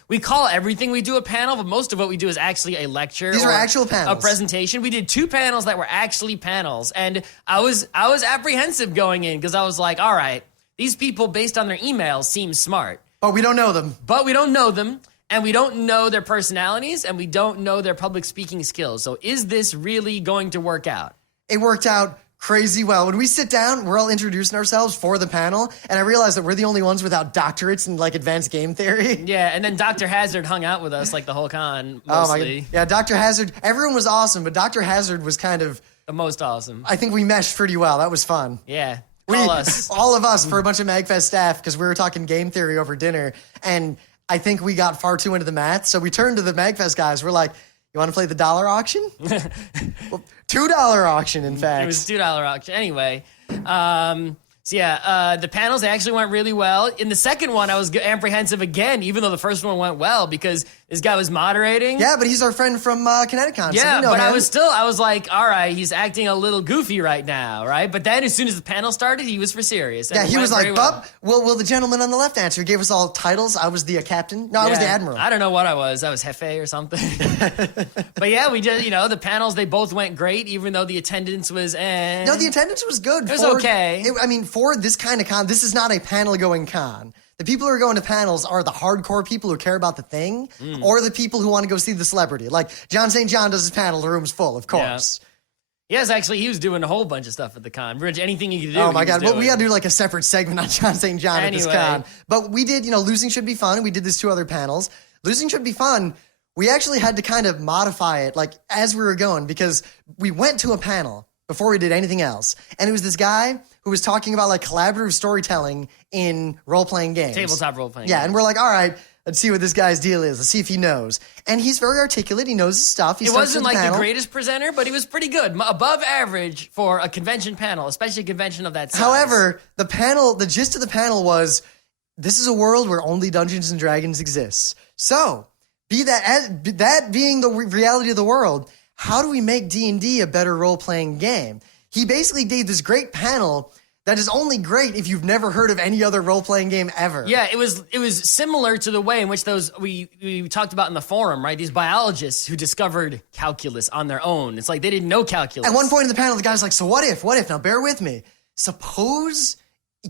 we call everything we do a panel, but most of what we do is actually a lecture. These are actual panels. A presentation. We did 2 panels that were actually panels, and I was apprehensive going in because I was like, all right, these people, based on their emails, seem smart. But we don't know them. And we don't know their personalities, and we don't know their public speaking skills. So is this really going to work out? It worked out crazy well. When we sit down, we're all introducing ourselves for the panel, and I realized that we're the only ones without doctorates in, like, advanced game theory. Yeah, and then Dr. Hazard hung out with us, like, the whole con, mostly. Oh, my God. Yeah, Dr. Hazard, everyone was awesome, but Dr. Hazard was kind of... the most awesome. I think we meshed pretty well. That was fun. Yeah. All of us, for a bunch of MAGFest staff, because we were talking game theory over dinner, and... I think we got far too into the math, so we turned to the MAGFest guys. We're like, you want to play the dollar auction? Well, $2 auction, in fact. It was $2 auction. Anyway, the panels, they actually went really well. In the second one, I was apprehensive again, even though the first one went well, because this guy was moderating. Yeah, but he's our friend from Kineticon. Yeah, so but I was like, all right, he's acting a little goofy right now, right? But then as soon as the panel started, he was for serious. Yeah, he was like, well, the gentleman on the left answer gave us all titles. I was the captain. No, I was the admiral. I don't know what I was. I was Jefe or something. But yeah, we did, the panels, they both went great, even though the attendance was No, the attendance was good. It was okay. For this kind of con, this is not a panel-going con. The people who are going to panels are the hardcore people who care about the thing, or the people who want to go see the celebrity. Like, John St. John does his panel, the room's full, of course. Yeah. Yes, actually, he was doing a whole bunch of stuff at the con. Rich, anything you could do. Oh my God, well, we got to do like a separate segment on John St. John at this con. But we did, Losing Should Be Fun. We did this 2 other panels. Losing Should Be Fun, we actually had to kind of modify it, like, as we were going, because we went to a panel before we did anything else. And it was this guy who was talking about, like, collaborative storytelling in role-playing games. Tabletop role-playing games. And we're like, all right, let's see what this guy's deal is. Let's see if he knows. And he's very articulate. He knows his stuff. He wasn't like the greatest presenter, but he was pretty good. Above average for a convention panel, especially a convention of that size. However, the gist of the panel was, this is a world where only Dungeons & Dragons exists. So, that being the reality of the world, how do we make D&D a better role-playing game? He basically gave this great panel that is only great if you've never heard of any other role-playing game ever. Yeah, it was similar to the way in which those we talked about in the forum, right? These biologists who discovered calculus on their own. It's like they didn't know calculus. At one point in the panel, the guy's like, so what if? Now bear with me. Suppose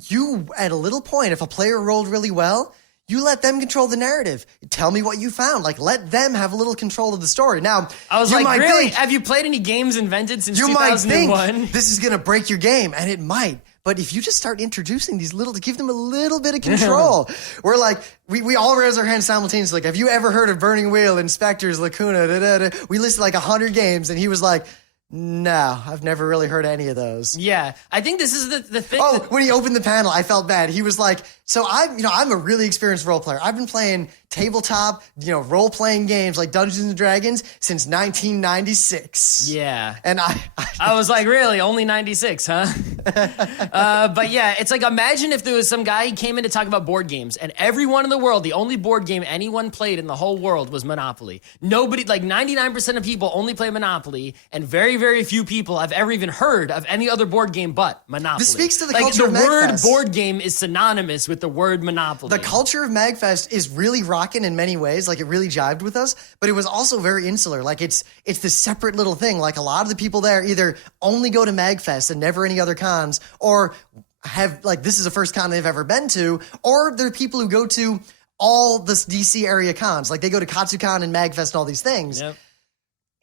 you, at a little point, if a player rolled really well, you let them control the narrative. Tell me what you found. Like, let them have a little control of the story. Now, I was like, really? Have you played any games invented since 2001? You might think this is going to break your game, and it might. But if you just start introducing these to give them a little bit of control, we're like, we all raise our hands simultaneously. Like, have you ever heard of Burning Wheel, Inspectors, Lacuna, da-da-da? We listed like 100 games, and he was like, no, I've never really heard any of those. Yeah, I think this is the thing. Oh, when he opened the panel, I felt bad. He was like, so I'm a really experienced role player. I've been playing tabletop, role-playing games like Dungeons & Dragons since 1996. Yeah. And I was like, really? Only 96, huh? But yeah, it's like, imagine if there was some guy, he came in to talk about board games, and everyone in the world, the only board game anyone played in the whole world was Monopoly. Nobody, like 99% of people only play Monopoly, and very, very few people have ever even heard of any other board game but Monopoly. This speaks to the culture of MAGFest. The word board game is synonymous with with the word Monopoly. The culture of MAGFest is really rocking in many ways. Like, it really jived with us, but it was also very insular. Like, it's this separate little thing. Like, a lot of the people there either only go to MAGFest and never any other cons, or have, like, this is the first con they've ever been to, or there are people who go to all the DC area cons. Like, they go to KatsuCon and MAGFest and all these things. Yep.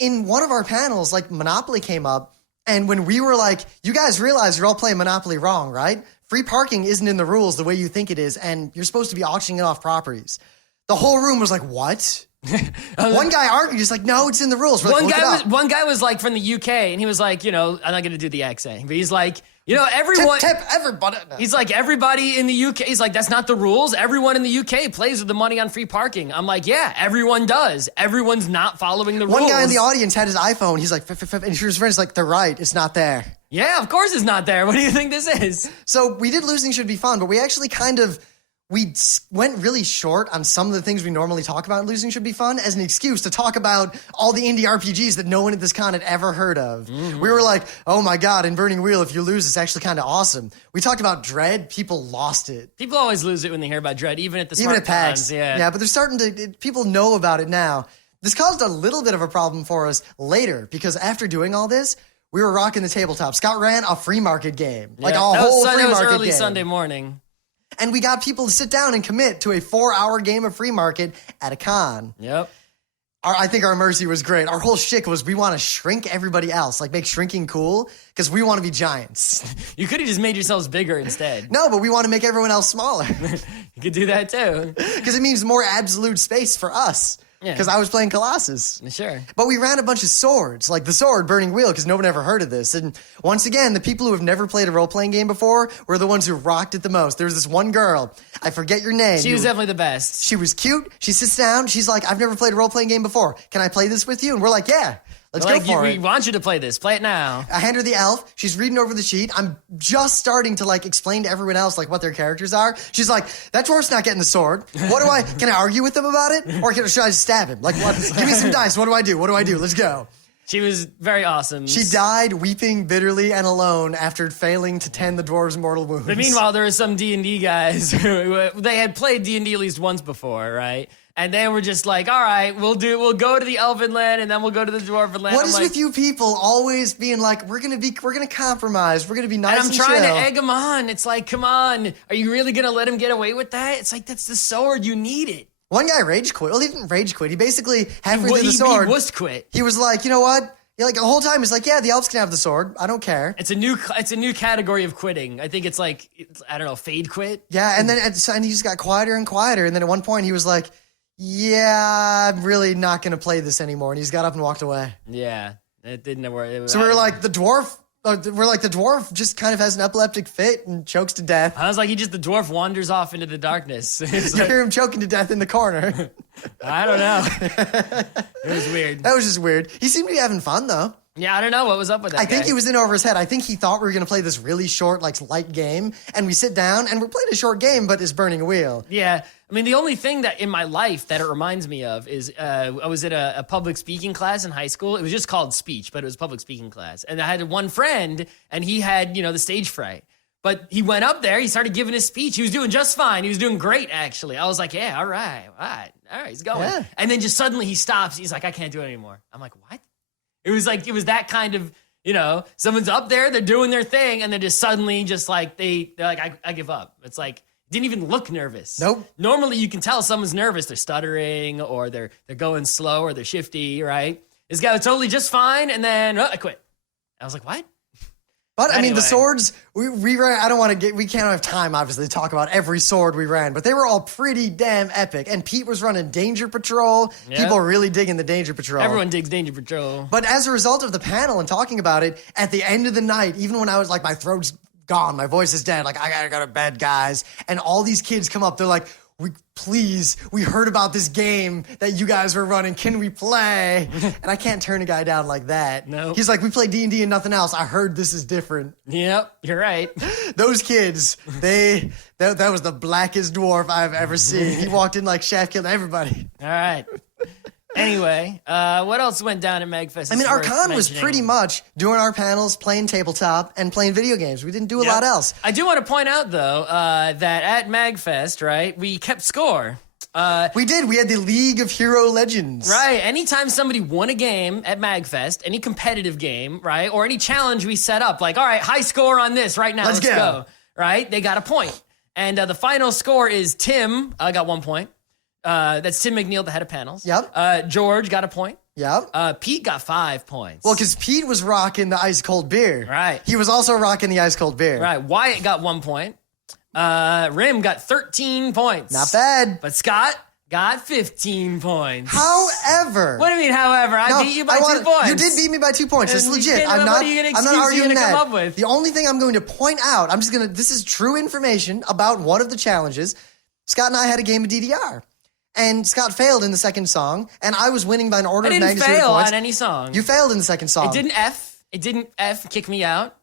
In one of our panels, like, Monopoly came up, and when we were like, you guys realize you're all playing Monopoly wrong, right? Free parking isn't in the rules the way you think it is, and you're supposed to be auctioning it off properties. The whole room was like, what? One guy argued, he's like, no, it's in the rules. One guy was like from the UK, and he was like, I'm not going to do the accent, but he's like, everyone. Tip everybody. No. He's like, everybody in the UK. He's like, that's not the rules. Everyone in the UK plays with the money on free parking. I'm like, yeah, everyone does. Everyone's not following the rules. One guy in the audience had his iPhone. He's like, and his friend's like, they're right. It's not there. Yeah, of course it's not there. What do you think this is? So we did Losing Should Be Fun, but we actually we went really short on some of the things we normally talk about in Losing Should Be Fun as an excuse to talk about all the indie RPGs that no one at this con had ever heard of. Mm-hmm. We were like, oh my God, in Burning Wheel, if you lose, it's actually kind of awesome. We talked about Dread. People lost it. People always lose it when they hear about Dread, even at the smart PAX. Cons, yeah. Yeah, but they're starting to, people know about it now. This caused a little bit of a problem for us later, because after doing all this, we were rocking the tabletop. Scott ran a free market game. Yeah. Like a whole free market game. It was early Sunday morning. And we got people to sit down and commit to a 4-hour game of free market at a con. Yep. I think our mercy was great. Our whole shtick was we want to shrink everybody else, like make shrinking cool, because we want to be giants. You could have just made yourselves bigger instead. No, but we want to make everyone else smaller. You could do that too. Because it means more absolute space for us. Yeah. Because I was playing Colossus. Sure. But we ran a bunch of swords, like the sword Burning Wheel, because no one ever heard of this. And once again, the people who have never played a role-playing game before were the ones who rocked it the most. There was this one girl. I forget your name. She was definitely the best. She was cute. She sits down. She's like, I've never played a role-playing game before. Can I play this with you? And we're like, yeah. Let's go for it. We want you to play this. Play it now. I hand her the elf. She's reading over the sheet. I'm just starting to explain to everyone else what their characters are. She's like, that dwarf's not getting the sword. Can I argue with him about it? Or should I just stab him? What? Give me some dice. What do I do? What do I do? Let's go. She was very awesome. She died weeping bitterly and alone after failing to tend the dwarves' mortal wounds. But meanwhile, there were some D&D guys who they had played D&D at least once before, right? And they were just like, all right, we'll go to the Elven land and then we'll go to the Dwarven land. What is with you people always being like, we're gonna compromise, we're gonna be nice and I'm trying chill. to egg him on. It's like, come on, are you really gonna let him get away with that? It's like, that's the sword, you need it. One guy rage quit. Well, he didn't rage quit. He basically halfway through the sword, he wussed quit. He was like, you know what? The whole time he's like, yeah, the elves can have the sword. I don't care. It's a new category of quitting. I think it's like, I don't know, fade quit. Yeah, and then he just got quieter and quieter. And then at one point he was like, yeah, I'm really not going to play this anymore. And he's got up and walked away. Yeah, it didn't work. So we were like, the dwarf just kind of has an epileptic fit and chokes to death. I was like, the dwarf wanders off into the darkness. You hear him choking to death in the corner. I don't know. It was weird. That was just weird. He seemed to be having fun, though. Yeah, I don't know what was up with that I think he was in over his head. I think he thought we were going to play this really short, light game. And we sit down, and we're playing a short game, but it's Burning Wheel. Yeah. I mean, the only thing that in my life that it reminds me of is I was at a public speaking class in high school. It was just called speech, but it was public speaking class. And I had one friend, and he had, the stage fright. But he went up there, he started giving his speech. He was doing just fine. He was doing great, actually. I was like, yeah, all right, he's going. Yeah. And then just suddenly he stops. He's like, I can't do it anymore. I'm like, what? It was that kind of, someone's up there, they're doing their thing, and they're just suddenly just like, they're like, I give up. It's like, didn't even look nervous. Nope. Normally you can tell someone's nervous. They're stuttering or they're going slow or they're shifty, right? This guy was totally just fine, and then I quit. I was like, what? But anyway. I mean, the swords we ran. We can't have time, obviously, to talk about every sword we ran, but they were all pretty damn epic. And Pete was running Danger Patrol. Yep. People are really digging the Danger Patrol. Everyone digs Danger Patrol. But as a result of the panel and talking about it, at the end of the night, even when I was like, my throat's gone, my voice is dead, like, I gotta go to bed, guys. And all these kids come up, they're like, we heard about this game that you guys were running. Can we play? And I can't turn a guy down like that. No. He's like, we play D&D and nothing else. I heard this is different. Yep, you're right. Those kids, that was the blackest dwarf I've ever seen. He walked in like Shaft killed everybody. All right. Anyway, what else went down at MAGFest? I mean, our con was pretty much doing our panels, playing tabletop, and playing video games. We didn't do a lot else. I do want to point out, though, that at MAGFest, right, we kept score. We did. We had the League of Hero Legends. Right. Anytime somebody won a game at MAGFest, any competitive game, right, or any challenge we set up, like, all right, high score on this right now, let's go. Right? They got a point. And the final score is Tim got 1 point. That's Tim McNeil, the head of panels. Yep. George got a point. Yep. Pete got 5 points. Well, because Pete was rocking the ice cold beer. Right. He was also rocking the ice cold beer. Right. Wyatt got 1 point. Rim got 13 points. Not bad. But Scott got 15 points. However. What do you mean, however? I beat you by 2 points. You did beat me by 2 points. That's legit. What are you going to arguing that. come up with? The only thing I'm going to point out, this is true information about one of the challenges. Scott and I had a game of DDR. And Scott failed in the second song, and I was winning by an order of magnitude of points. I didn't fail on any song. You failed in the second song. It didn't kick me out.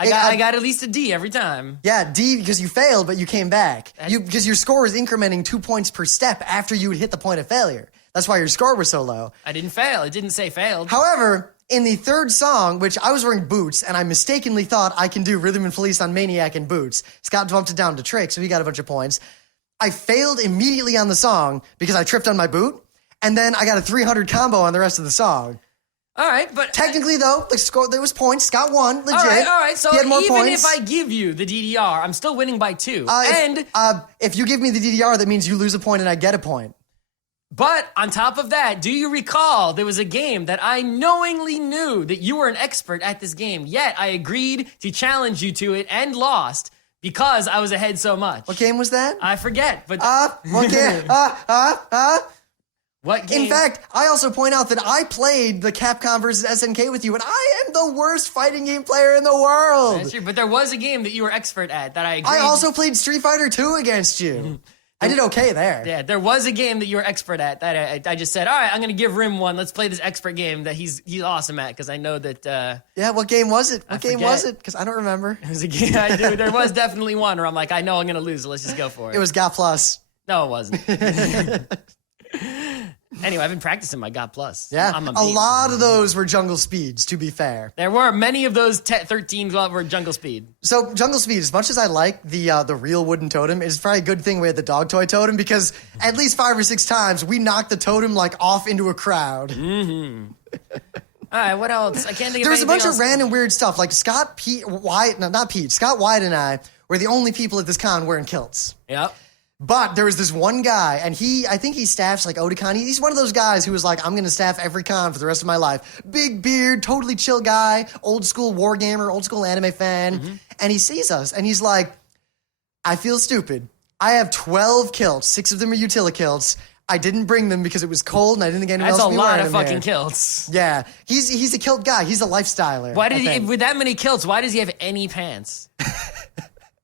I got at least a D every time. Yeah, D because you failed, but you came back. Because your score was incrementing 2 points per step after you would hit the point of failure. That's why your score was so low. I didn't fail. It didn't say failed. However, in the third song, which I was wearing boots, and I mistakenly thought I can do Rhythm and Felice on Maniac in boots, Scott bumped it down to Trick, so he got a bunch of points. I failed immediately on the song because I tripped on my boot, and then I got a 300 combo on the rest of the song. All right, but technically though, the score there was points. Scott won, legit. All right. So he had more even points. if I give you the DDR, I'm still winning by 2. If you give me the DDR, that means you lose a point and I get a point. But on top of that, do you recall there was a game that I knowingly knew that you were an expert at this game, yet I agreed to challenge you to it and lost because I was ahead so much. What game was that? I forget, but what game? What game? In fact, I also point out that I played the Capcom versus SNK with you, and I am the worst fighting game player in the world. That's true, but there was a game that you were expert at that I agreed. I also played Street Fighter 2 against you. I did okay there. Yeah, there was a game that you were expert at that I just said, all right, I'm going to give Rim one. Let's play this expert game that he's awesome at because I know that... yeah, what game was it? What game was it? Because I don't remember. It was a game I do. There was definitely one where I'm like, I know I'm going to lose, so let's just go for it. It was GOT Plus. No, it wasn't. Anyway, I've been practicing my GOT Plus. Yeah, a lot of those were Jungle Speeds, to be fair. There were many of those 13 were Jungle Speed. So Jungle Speed, as much as I like the real wooden totem, it's probably a good thing we had the dog toy totem because at least 5 or 6 times we knocked the totem like off into a crowd. Mm-hmm. All right, what else? I can't think of anything else. There was a bunch of random weird stuff like Scott, Wyatt, and I were the only people at this con wearing kilts. Yep. But there was this one guy, and I think he staffs like Otakon. He's one of those guys who was like, I'm going to staff every con for the rest of my life. Big beard, totally chill guy, old school war gamer, old school anime fan. Mm-hmm. And he sees us, and he's like, I feel stupid. I have 12 kilts. 6 of them are Utila kilts. I didn't bring them because it was cold, and I didn't think anyone else would be wearing them. That's a lot of fucking kilts. Yeah. He's a kilt guy. He's a lifestyler. Why did he, with that many kilts, why does he have any pants?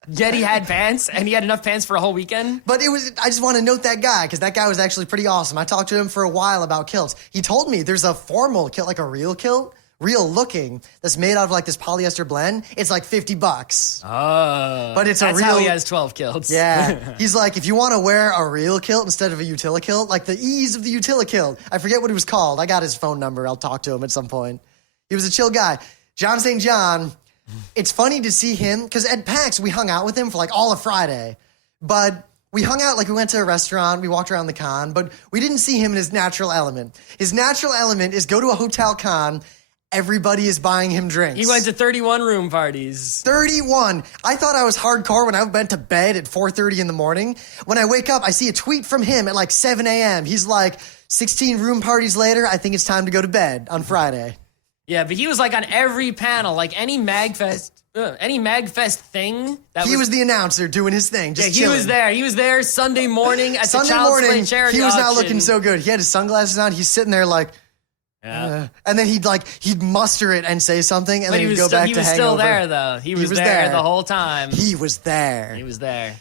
Yet he had pants, and he had enough pants for a whole weekend? But I just want to note that guy, because that guy was actually pretty awesome. I talked to him for a while about kilts. He told me there's a formal kilt, like a real kilt, real looking, that's made out of like this polyester blend. It's like $50. Oh. But it's that's how he has 12 kilts. Yeah. He's like, if you want to wear a real kilt instead of a Utila kilt, like the ease of the Utila kilt. I forget what it was called. I got his phone number. I'll talk to him at some point. He was a chill guy. John St. John... It's funny to see him, because at PAX, we hung out with him for like all of Friday. But we hung out, like we went to a restaurant, we walked around the con, but we didn't see him in his natural element. His natural element is go to a hotel con, everybody is buying him drinks. He went to 31 room parties. 31. I thought I was hardcore when I went to bed at 4:30 in the morning. When I wake up, I see a tweet from him at like 7 a.m. He's like, 16 room parties later, I think it's time to go to bed on Friday. Yeah, but he was like on every panel, like any MAGFest thing. He was the announcer doing his thing, just chilling. He was there. He was there Sunday morning at the Child's Play charity he was auction. not looking so good. He had his sunglasses on. He's sitting there like, and then he'd muster it and say something, and then he'd go back to hangover. He was still there, though. He was there the whole time. He was there. He was there.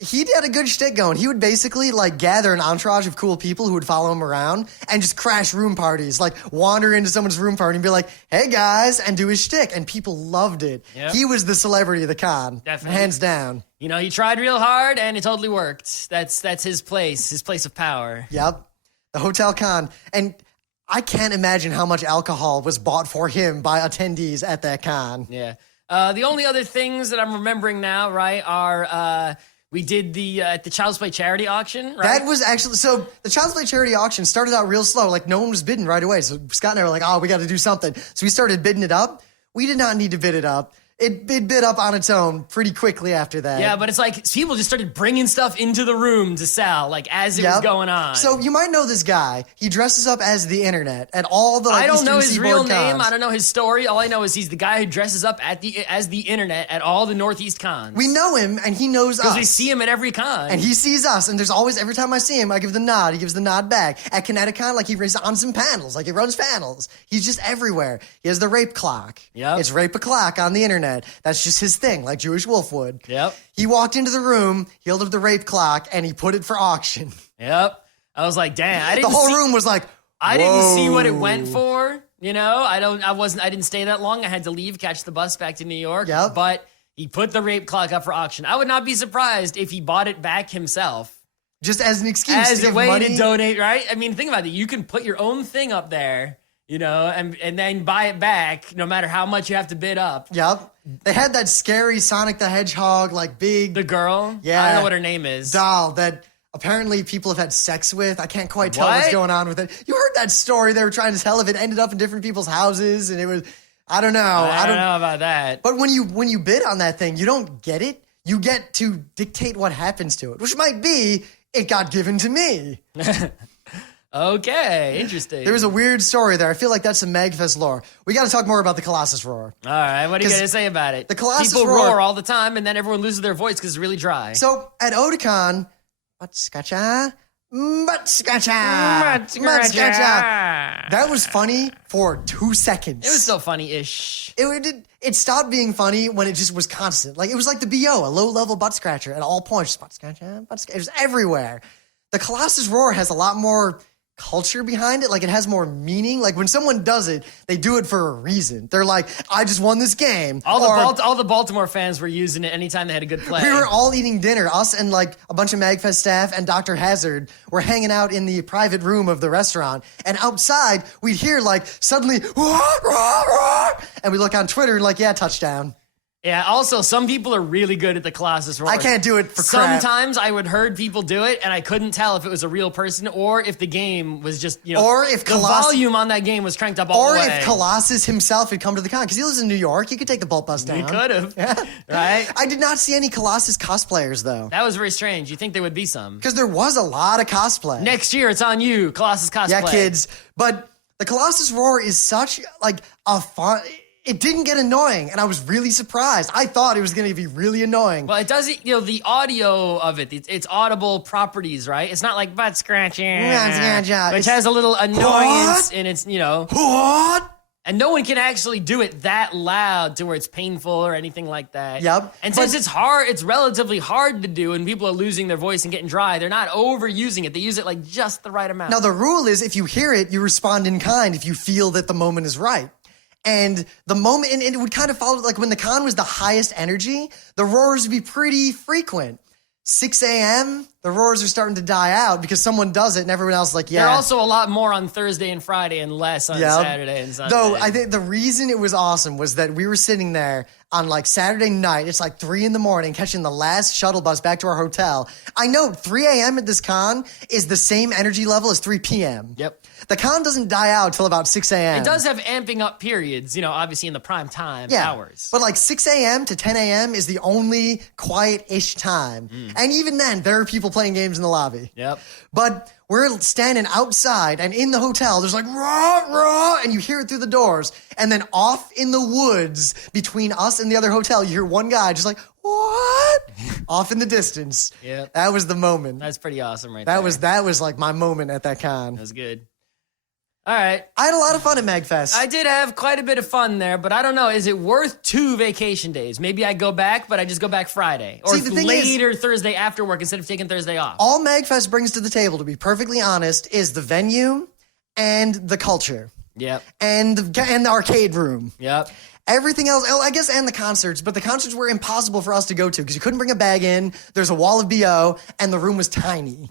He had a good shtick going. He would basically like gather an entourage of cool people who would follow him around and just crash room parties, like wander into someone's room party and be like, hey guys, and do his shtick. And people loved it. Yep. He was the celebrity of the con. Definitely. Hands down. You know, he tried real hard and it totally worked. That's his place of power. Yep. the Hotel Con. And I can't imagine how much alcohol was bought for him by attendees at that con. Yeah. The only other things that I'm remembering now, right, are we did the Child's Play charity auction, right? That was actually, so the Child's Play charity auction started out real slow. Like, no one was bidding right away. So Scott and I were like, oh, we got to do something. So we started bidding it up. We did not need to bid it up. It bid up on its own pretty quickly after that. Yeah, but it's like people just started bringing stuff into the room to sell, like as it was going on. So you might know this guy. He dresses up as the internet at all the. I don't Eastern know his Seaboard real cons. name. I don't know his story. All I know is he's the guy who dresses up as the internet at all the Northeast cons. We know him, and he knows us. Because we see him at every con. And he sees us, and there's always, every time I see him, I give the nod. He gives the nod back. At Kineticon, like, he runs on some panels. Like, he runs panels. He's just everywhere. He has the rape clock. Yep. It's rape o'clock on the internet. That's just his thing, like Jewish Wolf would. Yep. He walked into the room, he held up the rape clock, and he put it for auction. Yep. I was like, damn. The whole room was like, I didn't see what it went for. You know, I didn't stay that long. I had to leave, catch the bus back to New York. Yep. But he put the rape clock up for auction. I would not be surprised if he bought it back himself. Just as an excuse. As to a give way money. to donate, right? I mean, think about it. You can put your own thing up there, you know, and then buy it back no matter how much you have to bid up. Yep. They had that scary Sonic the Hedgehog, like big. The girl? Yeah. I don't know what her name is. Doll that apparently people have had sex with. I can't quite tell what's going on with it. You heard that story they were trying to tell if it ended up in different people's houses, and it was, I don't know. I don't know about that. But when you bid on that thing, you don't get it. You get to dictate what happens to it, which might be it got given to me. Okay, interesting. There was a weird story there. I feel like that's some MAGFest lore. We got to talk more about the Colossus Roar. All right, what are you going to say about it? The Colossus People Roar roar all the time, and then everyone loses their voice because it's really dry. So at Otakon, Mutskacha. That was funny for 2 seconds. It was still funny-ish. It stopped being funny when it just was constant. Like, it was like the BO, a low-level butt scratcher at all points. Butt scratcher. It was everywhere. The Colossus Roar has a lot more culture behind it. Like, it has more meaning. Like, when someone does it, they do it for a reason. They're like, I just won this game. All the Baltimore fans were using it anytime they had a good play. We were all eating dinner. Us and like a bunch of MAGFest staff and Dr. Hazard were hanging out in the private room of the restaurant. And outside, we'd hear like suddenly, "Wah, rah, rah," and we look on Twitter and like, yeah, touchdown. Yeah, also, some people are really good at the Colossus Roar. I can't do it for crap. Sometimes I would heard people do it, and I couldn't tell if it was a real person or if the game was just, you know, or if the volume on that game was cranked up all the way. Or if Colossus himself had come to the con, because he lives in New York, he could take the Bolt Bus down. He could have, yeah. Right? I did not see any Colossus cosplayers, though. That was very strange. You'd think there would be some. Because there was a lot of cosplay. Next year, it's on you, Colossus cosplay. Yeah, kids. But the Colossus Roar is such, like, a fun... It didn't get annoying, and I was really surprised. I thought it was going to be really annoying. Well, it doesn't, you know, the audio of it, it's audible properties, right? It's not like butt scratching, which has a little annoyance in its, you know. What? And no one can actually do it that loud to where it's painful or anything like that. Yep. And since it's relatively hard to do and people are losing their voice and getting dry, they're not overusing it. They use it like just the right amount. Now, the rule is if you hear it, you respond in kind if you feel that the moment is right. And the moment, and it would kind of follow, like when the con was the highest energy, the roars would be pretty frequent. 6 a.m., the roars are starting to die out because someone does it and everyone else is like, yeah. They're also a lot more on Thursday and Friday and less on Saturday and Sunday. Though I think the reason it was awesome was that we were sitting there on like Saturday night. It's like 3 a.m, catching the last shuttle bus back to our hotel. I know 3 a.m. at this con is the same energy level as 3 p.m. Yep. The con doesn't die out till about 6 a.m. It does have amping up periods, you know, obviously in the prime time hours. But like 6 a.m. to 10 a.m. is the only quiet-ish time. And even then, there are people playing games in the lobby. Yep. But we're standing outside and in the hotel, there's like, rah, rah, and you hear it through the doors. And then off in the woods between us and the other hotel, you hear one guy just like, what? Off in the distance. Yep. That was the moment. That's pretty awesome there. That was like my moment at that con. That was good. All right. I had a lot of fun at MAGFest. I did have quite a bit of fun there, but I don't know. Is it worth 2 vacation days? Maybe I go back, but I just go back Friday. Or later Thursday after work instead of taking Thursday off. All MAGFest brings to the table, to be perfectly honest, is the venue and the culture. Yep. And the arcade room. Yep. Everything else, I guess, and the concerts, but the concerts were impossible for us to go to because you couldn't bring a bag in, there's a wall of BO, and the room was tiny.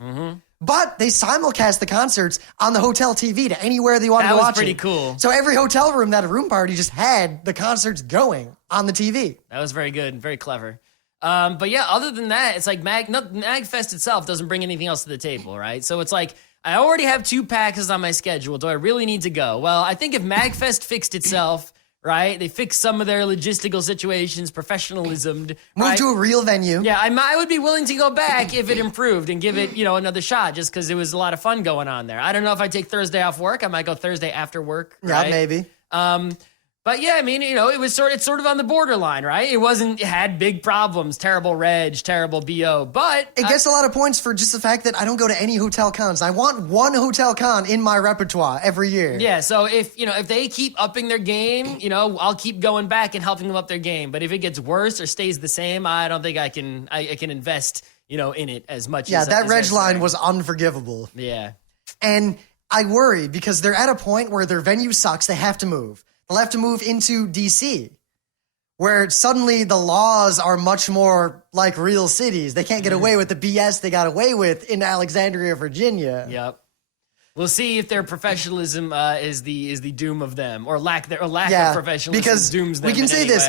But they simulcast the concerts on the hotel TV to anywhere they wanted to watch it. That was pretty cool. So every hotel room that had a room party just had the concerts going on the TV. That was very good and very clever. But yeah, other than that, it's like MAGFest itself doesn't bring anything else to the table, right? So it's like, I already have 2 PAXs on my schedule. Do I really need to go? Well, I think if MAGFest fixed itself, right? They fixed some of their logistical situations, professionalismed. Move to a real venue. Yeah, I would be willing to go back if it improved and give it, another shot just because it was a lot of fun going on there. I don't know if I take Thursday off work. I might go Thursday after work. Yeah, right? maybe. But yeah, I mean, it's sort of on the borderline, right? It had big problems, terrible reg, terrible BO, but it gets a lot of points for just the fact that I don't go to any hotel cons. I want one hotel con in my repertoire every year. Yeah, so if they keep upping their game, I'll keep going back and helping them up their game. But if it gets worse or stays the same, I don't think I can invest, in it as much. Yeah, that reg line was unforgivable. Yeah. And I worry because they're at a point where their venue sucks. They have to move. They'll have to move into D.C., where suddenly the laws are much more like real cities. They can't get away with the BS they got away with in Alexandria, Virginia. Yep. We'll see if their professionalism is the doom of them, or lack of professionalism because dooms them. We can say this: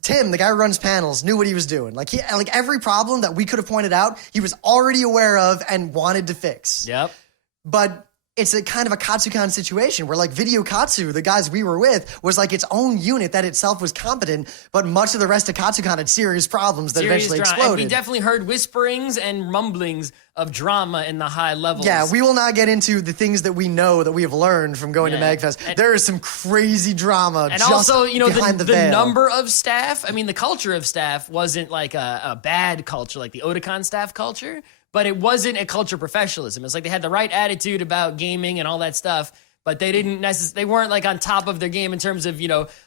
Tim, the guy who runs panels, knew what he was doing. Like every problem that we could have pointed out, he was already aware of and wanted to fix. Yep. But it's a kind of a Katsukan situation where Video Katsu, the guys we were with, was its own unit that itself was competent, but much of the rest of Katsukan had serious problems that eventually exploded. And we definitely heard whisperings and rumblings of drama in the high levels. Yeah, we will not get into the things that we know that we have learned from going to MAGFest. There is some crazy drama and just also, behind the veil. Number of staff, the culture of staff wasn't like a bad culture, like the Otakon staff culture. But it wasn't a culture of professionalism. It's like they had the right attitude about gaming and all that stuff, but they didn't they weren't on top of their game in terms of,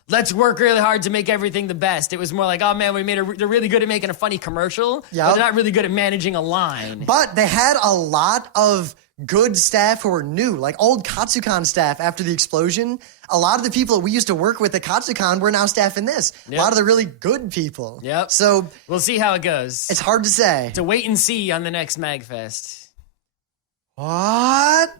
let's work really hard to make everything the best. It was more like, oh man, they're really good at making a funny commercial, but they're not really good at managing a line. But they had a lot of good staff who were new, old Katsukan staff after the explosion. A lot of the people that we used to work with at Katsukan were now staff in this. Yep. A lot of the really good people. Yep. So we'll see how it goes. It's hard to say. To wait and see on the next MAGFest. What?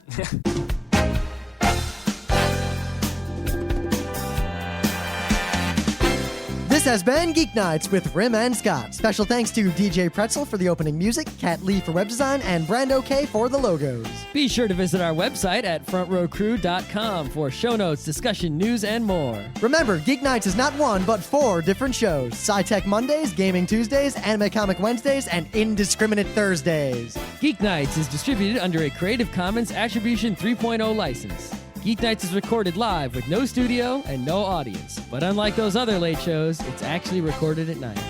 This has been Geeknights with Rim and Scott. Special thanks to DJ Pretzel for the opening music, Kat Lee for web design, and Brando K for the logos. Be sure to visit our website at frontrowcrew.com for show notes, discussion, news, and more. Remember, Geeknights is not 1, but 4 different shows. Sci-Tech Mondays, Gaming Tuesdays, Anime Comic Wednesdays, and Indiscriminate Thursdays. Geeknights is distributed under a Creative Commons Attribution 3.0 license. Geeknights is recorded live with no studio and no audience. But unlike those other late shows, it's actually recorded at night.